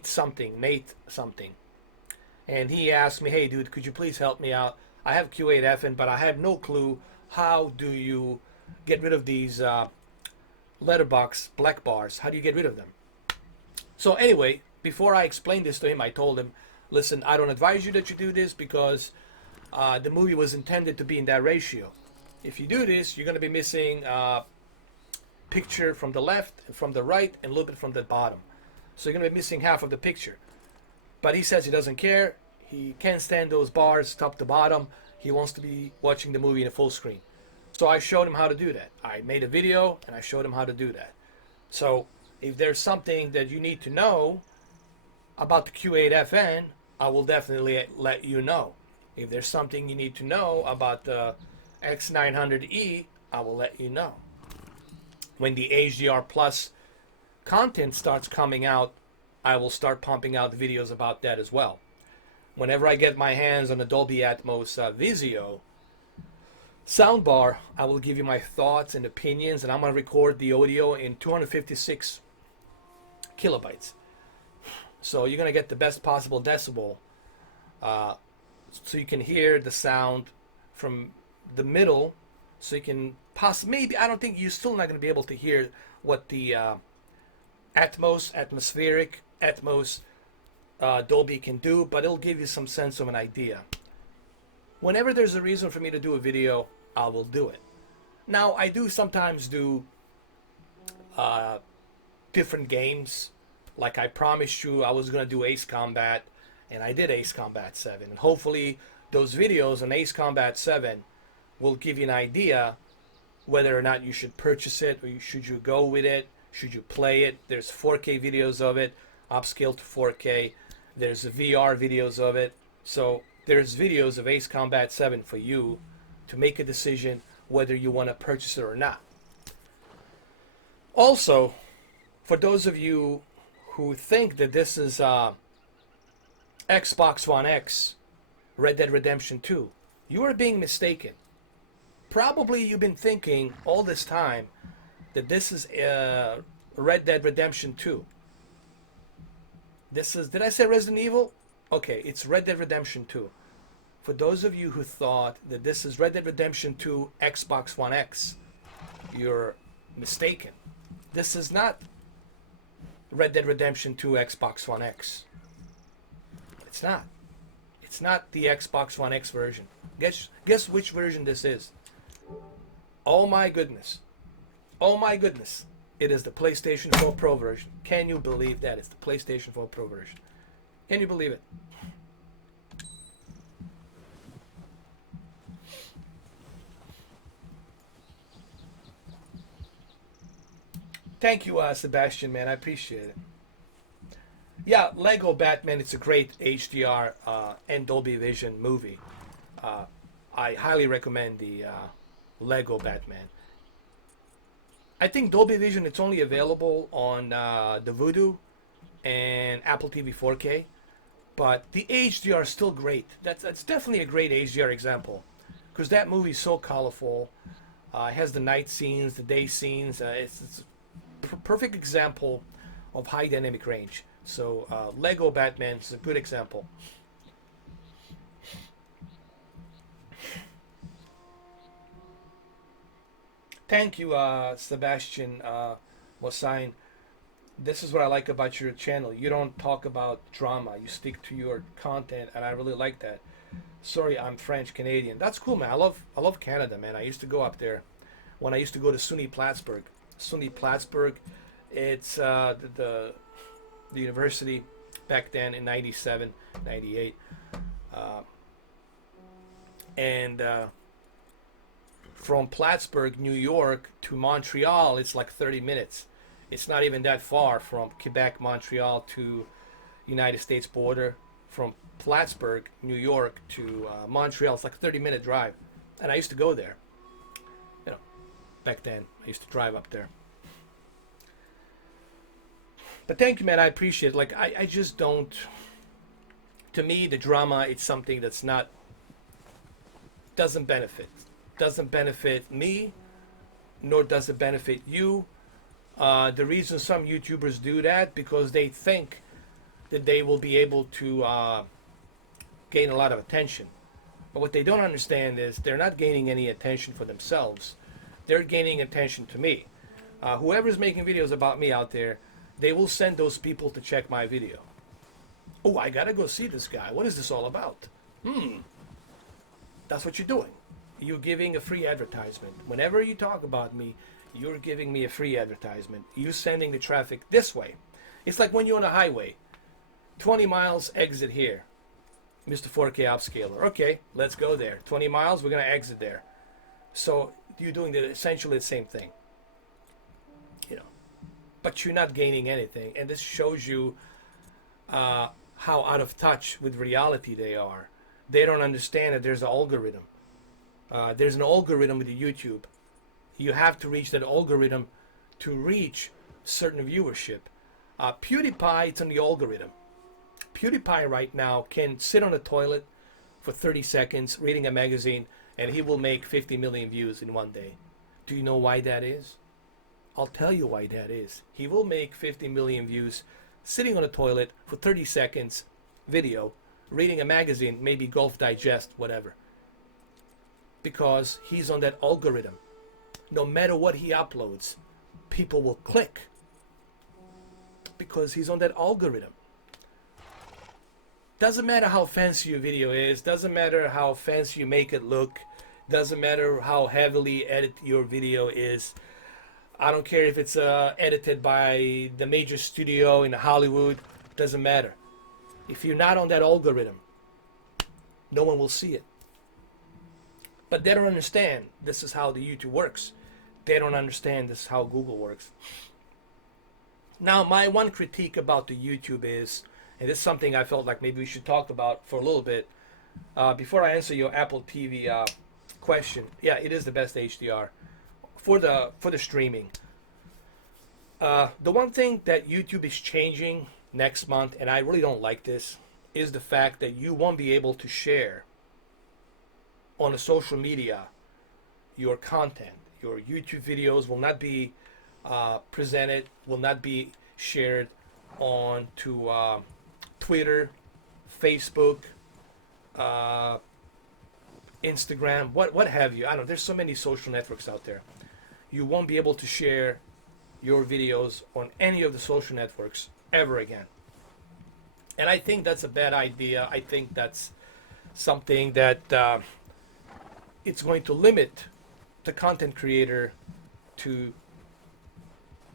something, and he asked me, "Hey, dude, could you please help me out? I have Q8FN, but I have no clue how do you get rid of these letterbox black bars. How do you get rid of them?" So anyway, before I explained this to him, I told him, "Listen, I don't advise you that you do this because the movie was intended to be in that ratio. If you do this, you're going to be missing picture from the left, from the right, and a little bit from the bottom. So you're going to be missing half of the picture." But he says he doesn't care. He can't stand those bars top to bottom. He wants to be watching the movie in a full screen. So I showed him how to do that. I made a video and I showed him how to do that. So if there's something that you need to know about the Q8FN, I will definitely let you know. If there's something you need to know about the X900E, I will let you know. When the HDR Plus content starts coming out, I will start pumping out videos about that as well. whenever I get my hands on the Dolby Atmos Vizio soundbar, I will give you my thoughts and opinions, and I'm going to record the audio in 256 kilobytes. So you're going to get the best possible decibel, so you can hear the sound from the middle, so you can maybe, I don't think, you're still not going to be able to hear what the atmospheric Atmos Dolby can do, but it'll give you some sense of an idea. Whenever there's a reason for me to do a video, I will do it. Now, I do sometimes do different games. Like I promised you I was going to do Ace Combat, and I did Ace Combat 7. And hopefully those videos on Ace Combat 7 will give you an idea whether or not you should purchase it, or should you go with it, should you play it. There's 4K videos of it, upscaled to 4K. There's VR videos of it. So there's videos of Ace Combat 7 for you to make a decision whether you want to purchase it or not. Also, for those of you who think that this is Xbox One X Red Dead Redemption 2, you are being mistaken. Probably you've been thinking all this time that this is Red Dead Redemption 2. This is, did I say Resident Evil? Okay, it's Red Dead Redemption 2. For those of you who thought that this is Red Dead Redemption 2 Xbox One X, you're mistaken. This is not Red Dead Redemption 2 Xbox One X. It's not. It's not the Xbox One X version. Guess which version this is. Oh my goodness. Oh my goodness. It is the PlayStation 4 Pro version. Can you believe that? It's the PlayStation 4 Pro version. Can you believe it? Thank you, Sebastian, man. I appreciate it. Yeah, Lego Batman, it's a great HDR and Dolby Vision movie. I highly recommend the Lego Batman. I think Dolby Vision, it's only available on the Vudu and Apple TV 4K, but the HDR is still great. That's definitely a great HDR example, because that movie is so colorful. It has the night scenes, the day scenes. It's a perfect example of high dynamic range. So Lego Batman is a good example. Thank you, Sebastian Wasain. This is what I like about your channel. You don't talk about drama. You stick to your content, and I really like that. Sorry, I'm French Canadian. That's cool, man. I love Canada, man. I used to go up there when I used to go to SUNY Plattsburgh. SUNY Plattsburgh, it's the university back then in 97, 98. And from Plattsburgh, New York to Montreal, it's like 30 minutes. It's not even that far from Quebec, Montreal to United States border. From Plattsburgh, New York to Montreal, it's like a 30-minute drive. And I used to go there. You know, back then, I used to drive up there. But thank you, man. I appreciate it. Like, I just don't... To me, the drama, it's something that's not... Doesn't benefit. Doesn't benefit me, nor does it benefit you. The reason some YouTubers do that, because they think that they will be able to gain a lot of attention. But what they don't understand is they're not gaining any attention for themselves. They're gaining attention to me. Whoever's making videos about me out there, they will send those people to check my video. Oh, I gotta go see this guy. What is this all about? That's what you're doing. You're giving a free advertisement. Whenever you talk about me, you're giving me a free advertisement. You're sending the traffic this way. It's like when you're on a highway. 20 miles, exit here. Mr. 4K upscaler. Okay, let's go there. 20 miles, we're going to exit there. So you're doing essentially the same thing. You know, but you're not gaining anything. And this shows you how out of touch with reality they are. They don't understand that there's an algorithm. There's an algorithm with YouTube. You have to reach that algorithm to reach certain viewership. PewDiePie, it's on the algorithm. PewDiePie right now can sit on a toilet for 30 seconds reading a magazine, and he will make 50 million views in one day. Do you know why that is? I'll tell you why that is. He will make 50 million views sitting on a toilet for 30 seconds video, reading a magazine, maybe Golf Digest, whatever. Because he's on that algorithm. No matter what he uploads, people will click. Because he's on that algorithm. Doesn't matter how fancy your video is, doesn't matter how fancy you make it look, doesn't matter how heavily edited your video is. I don't care if it's edited by the major studio in Hollywood, doesn't matter. If you're not on that algorithm, no one will see it. But they don't understand this is how the YouTube works. They don't understand this is how Google works. Now, my one critique about the YouTube is, and this is something I felt like maybe we should talk about for a little bit, before I answer your Apple TV question. Yeah, it is the best HDR for the streaming. The one thing that YouTube is changing next month, and I really don't like this, is the fact that you won't be able to share on a social media your content. Your YouTube videos will not be presented, will not be shared on to Twitter, Facebook, Instagram, what have you. I don't know, there's so many social networks out there. You won't be able to share your videos on any of the social networks ever again. And I think that's a bad idea. I think that's something that it's going to limit the content creator to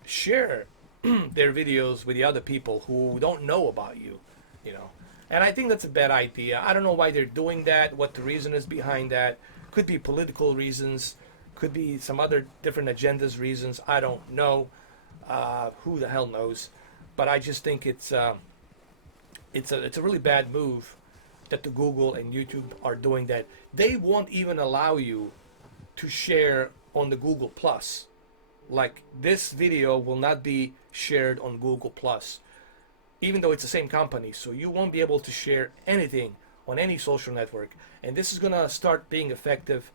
share their videos with the other people who don't know about you, you know. And I think that's a bad idea. I don't know why they're doing that, what the reason is behind that. Could be political reasons, could be some other different agendas reasons. I don't know. Who the hell knows? But I just think it's a really bad move that the Google and YouTube are doing that. They won't even allow you to share on the Google Plus. Like, this video will not be shared on Google Plus, even though it's the same company. So you won't be able to share anything on any social network. And this is going to start being effective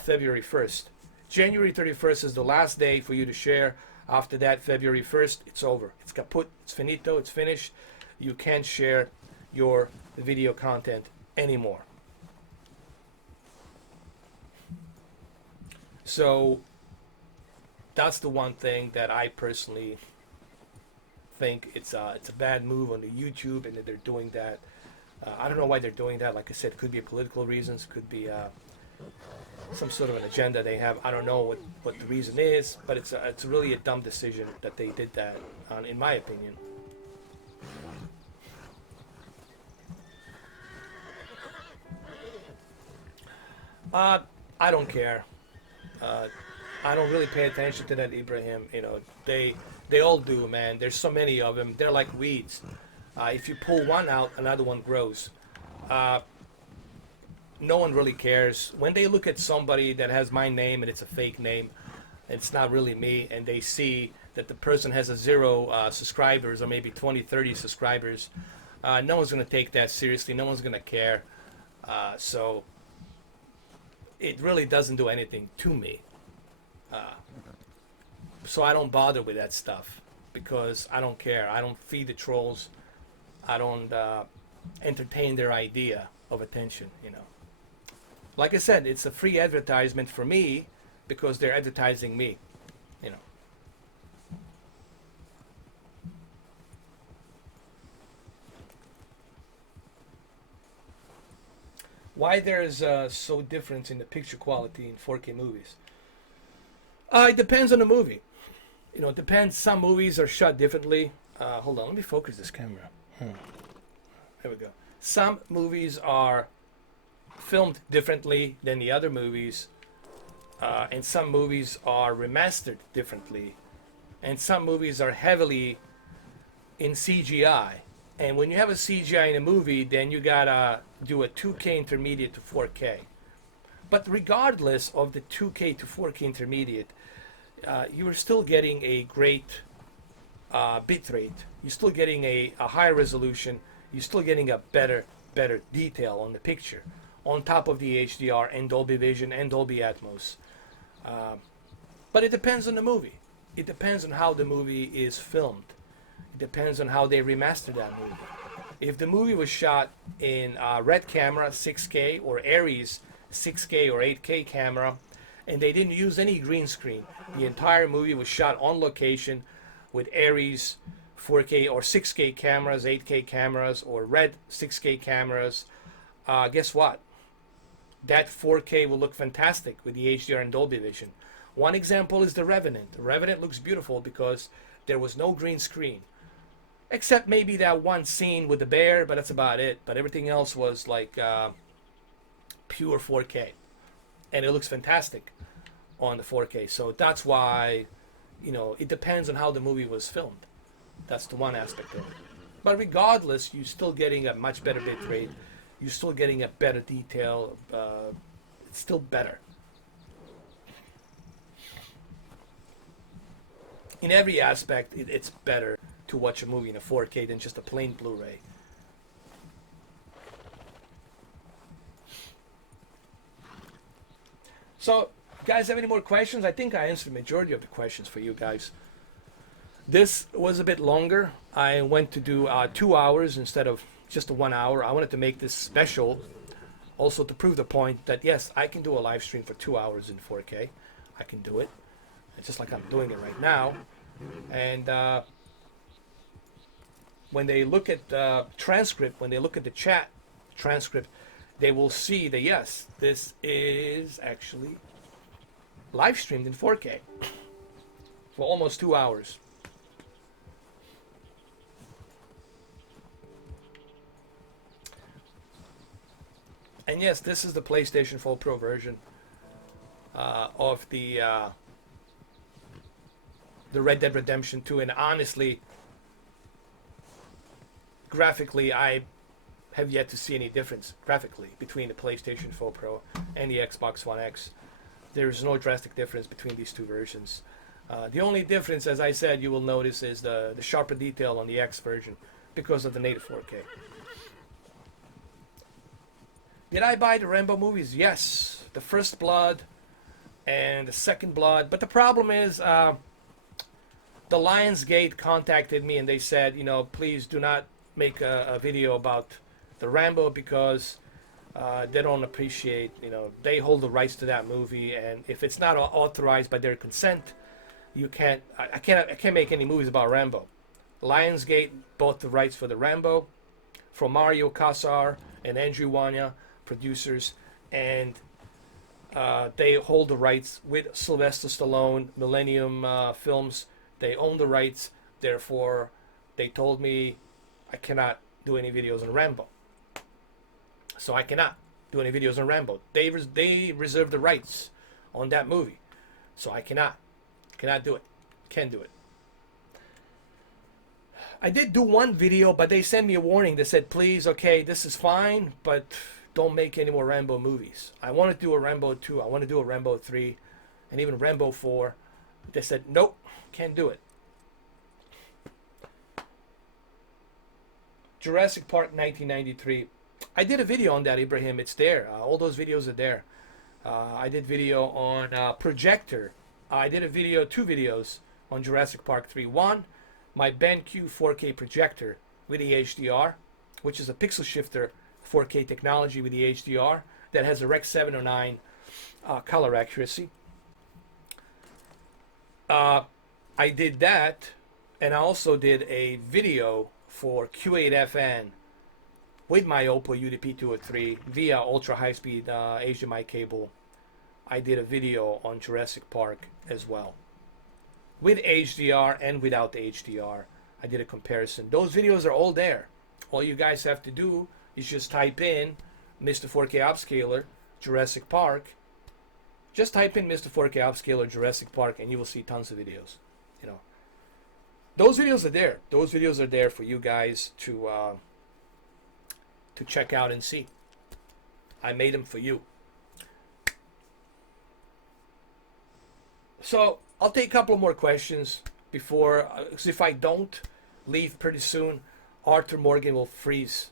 February 1st. January 31st is the last day for you to share. After that, February 1st, it's over. It's kaput, it's finito, it's finished. You can't share your video content anymore. So that's the one thing that I personally think it's a bad move on the YouTube, and that they're doing that. I don't know why they're doing that. Like I said, it could be political reasons, could be some sort of an agenda they have. I don't know what the reason is, but it's really a dumb decision that they did that, in my opinion. I don't care. I don't really pay attention to that, Ibrahim. You know, they all do, man. There's so many of them. They're like weeds. If you pull one out, another one grows. No one really cares. When they look at somebody that has my name and it's a fake name, it's not really me, and they see that the person has a 0 subscribers or maybe 20, 30 subscribers, no one's going to take that seriously. No one's going to care. So it really doesn't do anything to me. So I don't bother with that stuff because I don't care. I don't feed the trolls. I don't entertain their idea of attention, you know. Like I said, it's a free advertisement for me because they're advertising me, you know. Why there's so difference in the picture quality in 4K movies? It depends on the movie. You know, it depends. Some movies are shot differently. Hold on, let me focus this camera. There we go. Some movies are filmed differently than the other movies, and some movies are remastered differently, and some movies are heavily in CGI. And when you have a CGI in a movie, then you gotta do a 2K intermediate to 4K. But regardless of the 2K to 4K intermediate, you are still getting a great bitrate. You're still getting a high resolution. you're still getting a better detail on the picture, on top of the HDR and Dolby Vision and Dolby Atmos. But it depends on the movie. It depends on how the movie is filmed. It depends on how they remastered that movie. If the movie was shot in Red camera 6K or Aries 6K or 8K camera, and they didn't use any green screen, the entire movie was shot on location with Aries 4K or 6K cameras, 8K cameras, or Red 6K cameras, guess what? That 4K will look fantastic with the HDR and Dolby Vision. One example is The Revenant. The Revenant looks beautiful because there was no green screen. Except maybe that one scene with the bear, but that's about it. But everything else was like pure 4K. And it looks fantastic on the 4K. So that's why, it depends on how the movie was filmed. That's the one aspect of it. But regardless, you're still getting a much better bit rate. You're still getting a better detail. It's still better. In every aspect, it's better to watch a movie in a 4K than just a plain Blu-ray. So, guys, have any more questions? I think I answered the majority of the questions for you guys. This was a bit longer. I went to do 2 hours instead of just 1 hour. I wanted to make this special also to prove the point that, yes, I can do a live stream for 2 hours in 4K. I can do it. It's just like I'm doing it right now. And when they look at the transcript, when they look at the chat transcript, they will see that, yes, this is actually live streamed in 4K for almost 2 hours. And yes, this is the PlayStation 4 Pro version of the Red Dead Redemption 2, and honestly, graphically, I have yet to see any difference graphically between the PlayStation 4 Pro and the Xbox One X. There's no drastic difference between these two versions. The only difference, as I said, you will notice is the sharper detail on the X version because of the native 4K. Did I buy the Rambo movies? Yes. The First Blood and the Second Blood. But the problem is, the Lionsgate contacted me and they said, please do not make a video about the Rambo because they don't appreciate, they hold the rights to that movie, and if it's not authorized by their consent, I can't make any movies about Rambo. Lionsgate bought the rights for the Rambo from Mario Casar and Andrew Wanya, producers, and they hold the rights with Sylvester Stallone, Millennium Films. They own the rights, therefore they told me I cannot do any videos on Rambo. So I cannot do any videos on Rambo. They reserve the rights on that movie. So I cannot do it. Can't do it. I did do one video, but they sent me a warning. They said, please, okay, this is fine, but don't make any more Rambo movies. I want to do a Rambo 2. I want to do a Rambo 3, and even Rambo 4. They said, nope, can't do it. Jurassic Park 1993. I did a video on that, Ibrahim. It's there. All those videos are there. I did video on Projector. I did two videos on Jurassic Park 3. One, my BenQ 4K projector with the HDR, which is a pixel shifter 4K technology with the HDR that has a Rec 709 color accuracy. I did that, and I also did a video for Q8FN with my Oppo UDP203 via ultra high-speed HDMI cable. I did a video on Jurassic Park as well, with HDR and without the HDR. I did a comparison. Those videos are all there. All you guys have to do is just type in Mr. 4K Upscaler Jurassic Park. Just type in Mr. 4K Upscaler Jurassic Park, and you will see tons of videos. Those videos are there. Those videos are there for you guys to check out and see. I made them for you. So I'll take a couple more questions before, if I don't leave pretty soon, Arthur Morgan will freeze.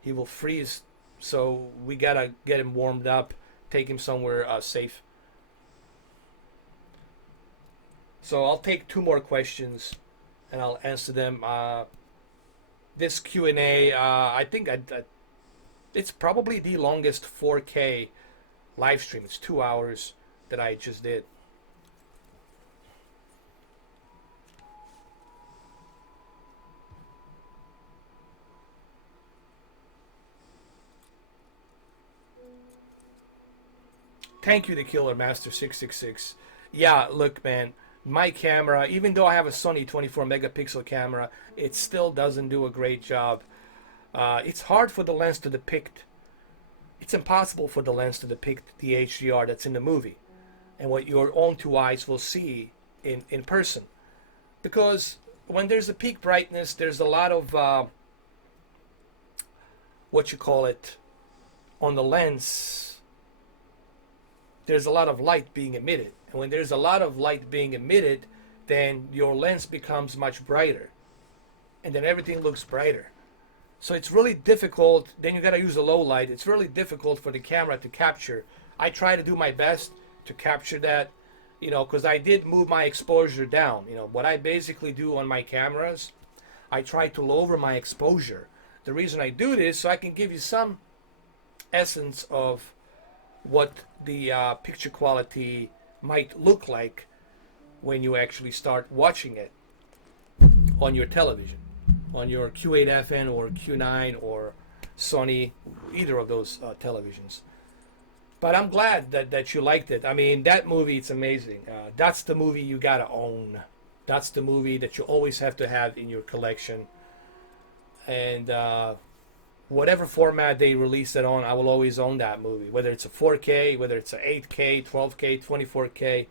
He will freeze. So we gotta get him warmed up, take him somewhere safe. So I'll take two more questions, and I'll answer them. This Q&A, I think it's probably the longest 4K live stream. It's 2 hours that I just did. Thank you, the Killer Master 666. Yeah, look, man, my camera, even though I have a Sony 24 megapixel camera, it still doesn't do a great job. It's hard for the lens to depict. It's impossible for the lens to depict the HDR that's in the movie and what your own two eyes will see in person. Because when there's a peak brightness, there's a lot of, what you call it, on the lens, there's a lot of light being emitted. And when there's a lot of light being emitted, then your lens becomes much brighter. And then everything looks brighter. So it's really difficult. Then you got to use a low light. It's really difficult for the camera to capture. I try to do my best to capture that, because I did move my exposure down. What I basically do on my cameras, I try to lower my exposure. The reason I do this, so I can give you some essence of what the picture quality might look like when you actually start watching it on your television, on your Q8FN or Q9 or Sony, either of those televisions. But I'm glad that you liked it. I mean, that movie, it's amazing. That's the movie you gotta own. That's the movie that you always have to have in your collection. And whatever format they release it on, I will always own that movie. Whether it's a 4K, whether it's a 8K, 12K, 24K.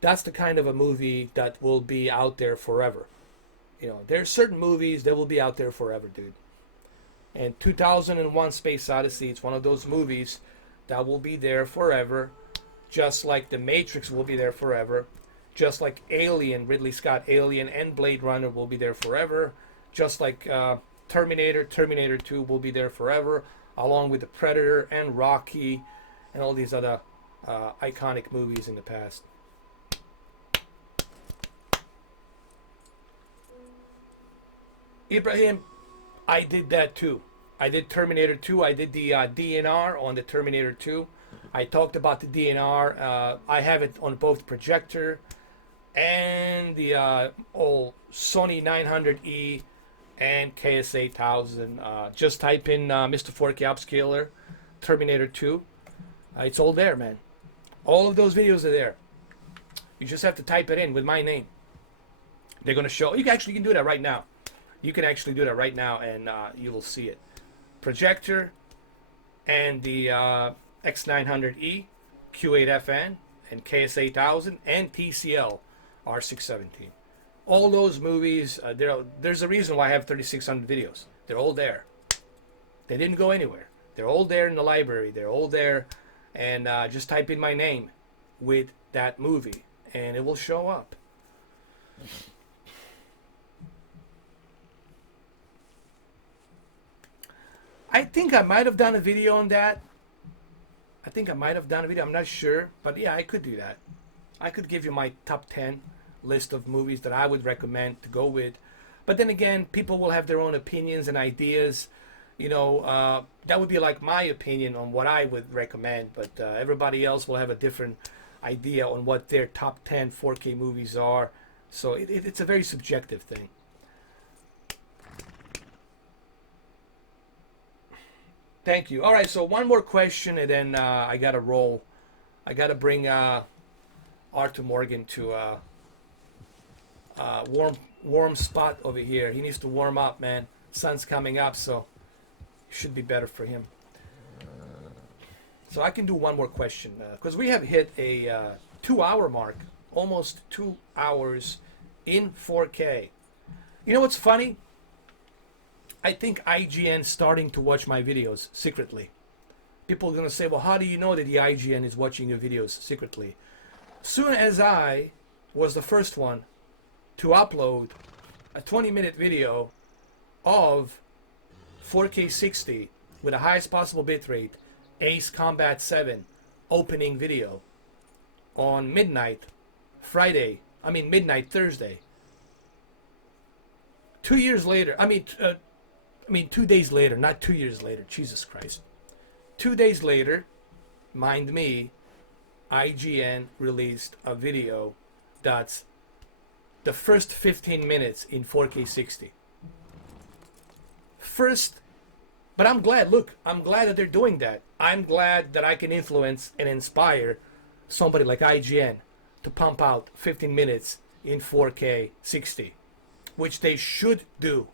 That's the kind of a movie that will be out there forever. There's certain movies that will be out there forever, dude. And 2001 Space Odyssey, it's one of those movies that will be there forever. Just like The Matrix will be there forever. Just like Alien, Ridley Scott Alien and Blade Runner will be there forever. Just like Terminator 2 will be there forever, along with The Predator and Rocky and all these other iconic movies in the past. Ibrahim, I did that too. I did Terminator 2. I did the DNR on the Terminator 2. I talked about the DNR. I have it on both projector and the old Sony 900E and KS8000. Just type in Mr. 4K Upscaler, Terminator 2. It's all there, man. All of those videos are there. You just have to type it in with my name. They're going to show. You can do that right now. You can actually do that right now, and you will see it. Projector and the X900E, Q8FN, and KS8000, and TCL R617. All those movies, there's a reason why I have 3,600 videos. They're all there. They didn't go anywhere. They're all there in the library. They're all there. And just type in my name with that movie, and it will show up. I think I might have done a video on that. I'm not sure. But yeah, I could do that. I could give you my top 10 list of movies that I would recommend to go with. But then again, people will have their own opinions and ideas. That would be like my opinion on what I would recommend. But everybody else will have a different idea on what their top 10 4K movies are. So it's a very subjective thing. Thank you. All right, so one more question, and then I got to roll. I got to bring Arthur Morgan to a warm spot over here. He needs to warm up, man. Sun's coming up, so it should be better for him. So I can do one more question, because we have hit a 2-hour mark, almost 2 hours in 4K. You know what's funny? I think IGN's starting to watch my videos secretly. People are going to say, well, how do you know that the IGN is watching your videos secretly? Soon as I was the first one to upload a 20-minute video of 4K 60 with the highest possible bitrate, Ace Combat 7 opening video on midnight Thursday. 2 years later, 2 days later, not 2 years later, Jesus Christ. 2 days later, mind me, IGN released a video that's the first 15 minutes in 4K 60. But I'm glad, I'm glad that they're doing that. I'm glad that I can influence and inspire somebody like IGN to pump out 15 minutes in 4K 60, which they should do.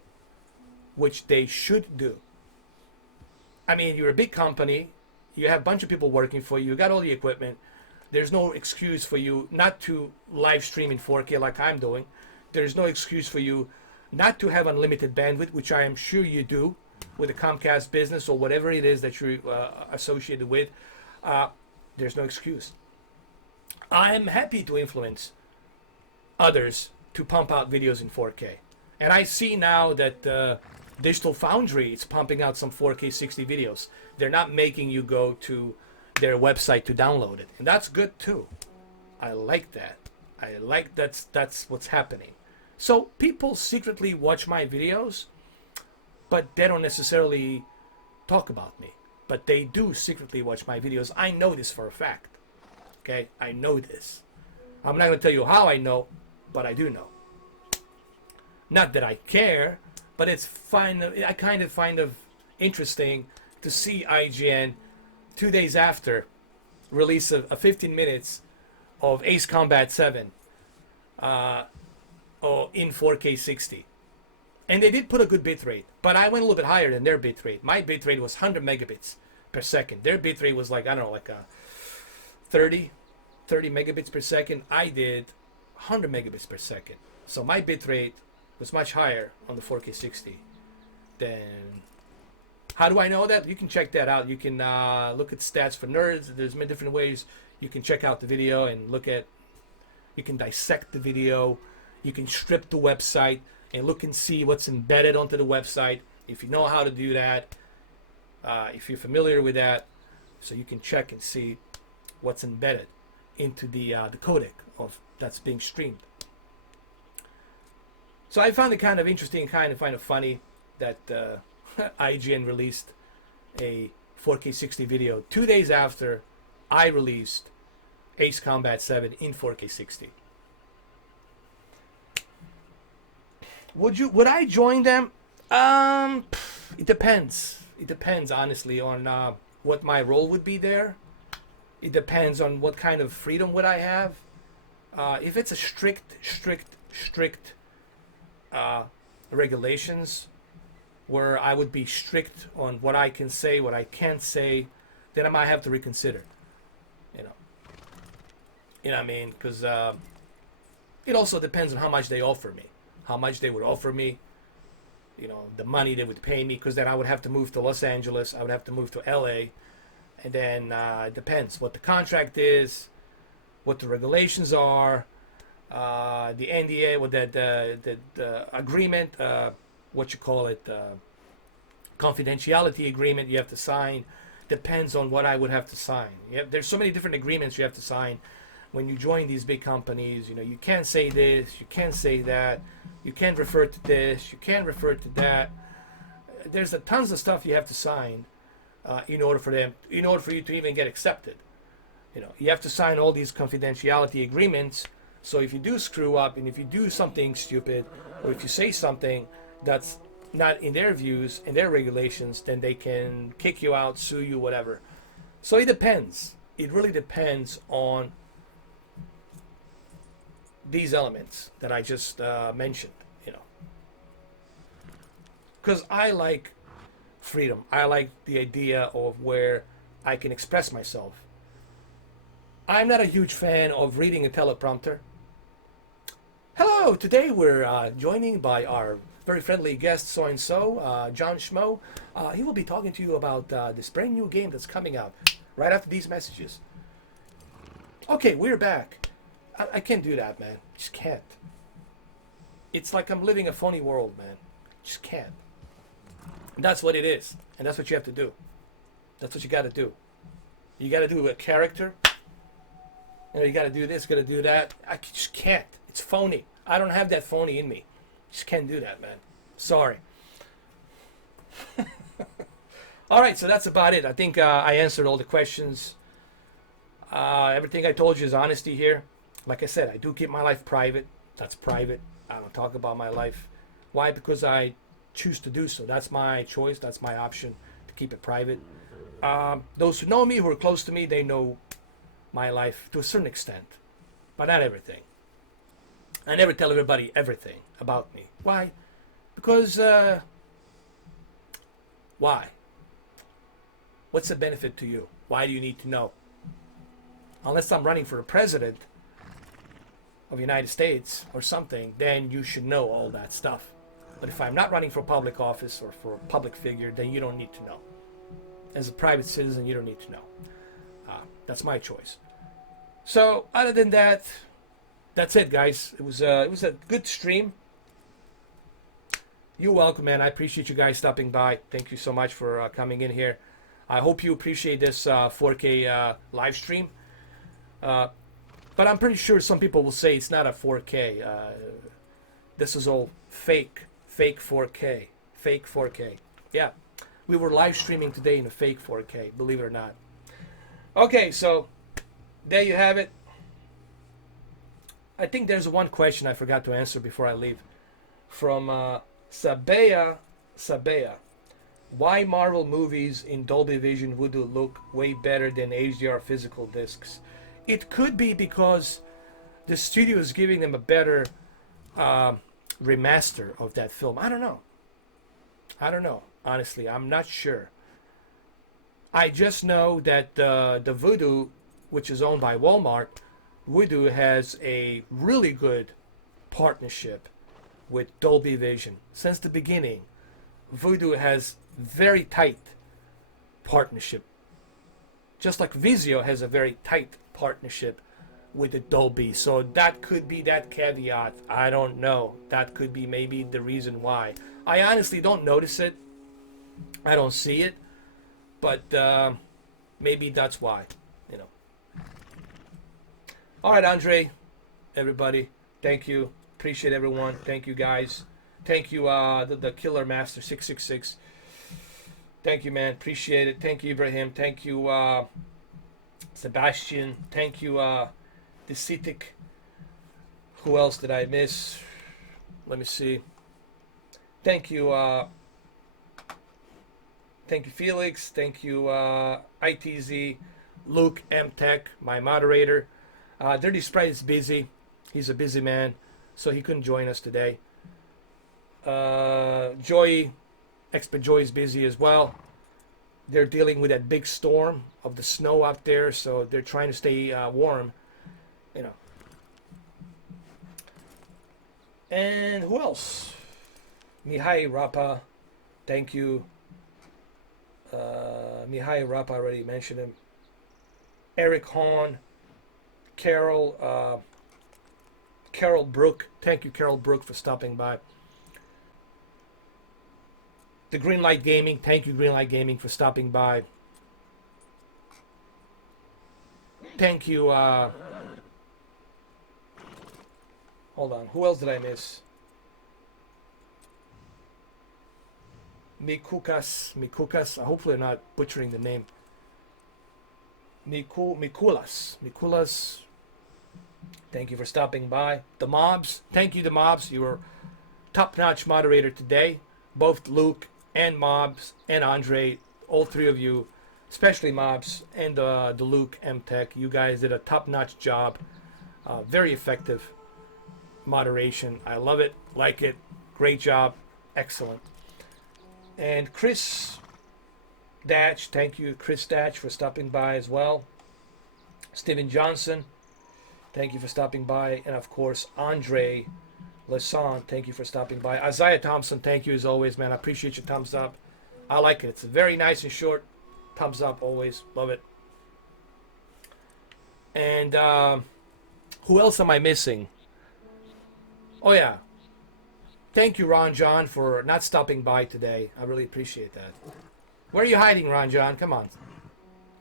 I mean, you're a big company, you have a bunch of people working for you, you got all the equipment. There's no excuse for you not to live stream in 4K like I'm doing. There's no excuse for you not to have unlimited bandwidth, which I am sure you do with the Comcast business or whatever it is that you're associated with. There's no excuse. I am happy to influence others to pump out videos in 4K. And I see now that Digital Foundry is pumping out some 4K 60 videos. They're not making you go to their website to download it. And that's good too. I like that. I like that's what's happening. So people secretly watch my videos, but they don't necessarily talk about me. But they do secretly watch my videos. I know this for a fact. Okay? I know this. I'm not going to tell you how I know, but I do know. Not that I care, but it's fine. I kind of find it interesting to see IGN 2 days after release of 15 minutes of Ace Combat 7 in 4K 60. And they did put a good bitrate, but I went a little bit higher than their bitrate. My bitrate was 100 megabits per second. Their bitrate was like, I don't know, like a 30 megabits per second. I did 100 megabits per second. So my bitrate was much higher on the 4K 60 than... How do I know that? You can check that out. You can look at stats for nerds. There's many different ways you can check out the video and look at... You can dissect the video. You can strip the website and look and see what's embedded onto the website. If you know how to do that, if you're familiar with that, so you can check and see what's embedded into the codec of that's being streamed. So I found it kind of interesting, kind of funny that IGN released a 4K 60 video 2 days after I released Ace Combat 7 in 4K 60. Would I join them? It depends. It depends, honestly, on what my role would be there. It depends on what kind of freedom would I have. If it's a strict regulations where I would be strict on what I can say, what I can't say, then I might have to reconsider. You know what I mean? Because it also depends on how much they offer me. How much they would offer me, the money they would pay me, because then I would have to move to Los Angeles, I would have to move to LA, and then it depends what the contract is, what the regulations are, the NDA, what the agreement, confidentiality agreement you have to sign, depends on what I would have to sign. There's so many different agreements you have to sign when you join these big companies. You can't say this, you can't say that, you can't refer to this, you can't refer to that. There's tons of stuff you have to sign in order for you to even get accepted. You have to sign all these confidentiality agreements. So if you do screw up, and if you do something stupid, or if you say something that's not in their views and their regulations, then they can kick you out, sue you, whatever. So it depends. It really depends on these elements that I just mentioned, because I like freedom. I like the idea of where I can express myself. I'm not a huge fan of reading a teleprompter. Hello, today we're joining by our very friendly guest, so-and-so, John Schmo. He will be talking to you about this brand new game that's coming out right after these messages. Okay, we're back. I can't do that, man. Just can't. It's like I'm living a phony world, man. Just can't. That's what it is, and that's what you have to do. That's what you got to do. You got to do a character. You know, you got to do this, got to do that. I just can't. It's phony. I don't have that phony in me. Just can't do that, man. Sorry. All right, so that's about it. I think I answered all the questions. Everything I told you is honesty here. Like I said, I do keep my life private. That's private. I don't talk about my life. Why? Because I choose to do so. That's my choice. That's my option to keep it private. Those who know me, who are close to me, they know my life to a certain extent, but not everything. I never tell everybody everything about me. Why? Because, why? What's the benefit to you? Why do you need to know? Unless I'm running for a president of the United States or something, then you should know all that stuff. But if I'm not running for public office or for a public figure, then you don't need to know. As a private citizen, you don't need to know. That's my choice. So other than that, that's it, guys. It was a good stream. You're welcome, man. I appreciate you guys stopping by. Thank you so much for coming in here. I hope you appreciate this 4K live stream. But I'm pretty sure some people will say it's not a 4K. This is all fake 4K. Fake 4K. Yeah, we were live streaming today in a fake 4K, believe it or not. Okay, so there you have it. I think there's one question I forgot to answer before I leave. From Sabea. Why Marvel movies in Dolby Vision would look way better than HDR physical discs? It could be because the studio is giving them a better remaster of that film. I don't know. Honestly, I'm not sure. I just know that the Vudu, which is owned by Walmart, Vudu has a really good partnership with Dolby Vision. Since the beginning, Vudu has very tight partnership. Just like Vizio has a very tight partnership with the Dolby. So that could be that caveat. I don't know. That could be maybe the reason why. I honestly don't notice it. I don't see it. But maybe that's why, you know. All right, Andre, everybody, thank you. Appreciate everyone. Thank you, guys. Thank you, the Killer Master 666. Thank you, man. Appreciate it. Thank you, Ibrahim. Thank you, Sebastian. Thank you, Desitic. Who else did I miss? Let me see. Thank you, thank you, Felix. Thank you, ITZ, Luke M Tech, my moderator. Dirty Sprite is busy. He's a busy man, so he couldn't join us today. Joy, Expert Joy is busy as well. They're dealing with that big storm of the snow out there, so they're trying to stay warm, you know. And who else? Mihai Rapa, thank you. Mihai Rapa, already mentioned him. Eric Hahn, Carol Brook, thank you, Carol Brook, for stopping by. The Greenlight Gaming, thank you, Greenlight Gaming, for stopping by. Thank you. Hold on, who else did I miss? Mikukas. Hopefully I'm not butchering the name. Mikulas. Thank you for stopping by. The Mobs. Thank you, the Mobs. You were top-notch moderator today. Both Luke and Mobs and Andre, all three of you, especially Mobs and the Luke M Tech. You guys did a top-notch job. Very effective moderation. I love it. Like it. Great job. Excellent. And Chris Datch, thank you, Chris Datch, for stopping by as well. Steven Johnson, thank you for stopping by. And of course, Andre Lassant, thank you for stopping by. Isaiah Thompson, thank you as always, man. I appreciate your thumbs up. I like it. It's very nice and short. Thumbs up always. Love it. And who else am I missing? Oh, yeah. Thank you, Ron John, for not stopping by today. I really appreciate that. Where are you hiding, Ron John? Come on.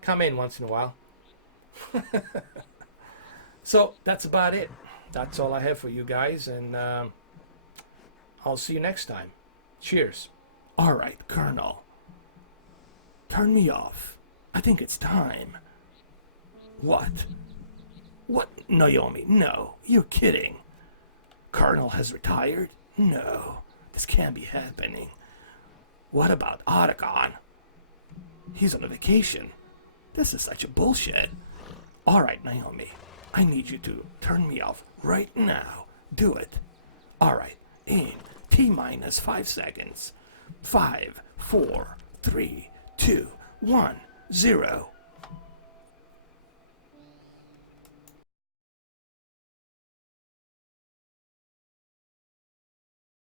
Come in once in a while. So that's about it. That's all I have for you guys, and I'll see you next time. Cheers. All right, Colonel. Turn me off. I think it's time. What? What? Naomi, no. You're kidding. Colonel has retired? No. This can't be happening. What about Otacon? He's on a vacation. This is such a bullshit. All right, Naomi. I need you to turn me off right now. Do it. All right. In T-minus 5 seconds. 5, 4, 3, 2, 1, 0.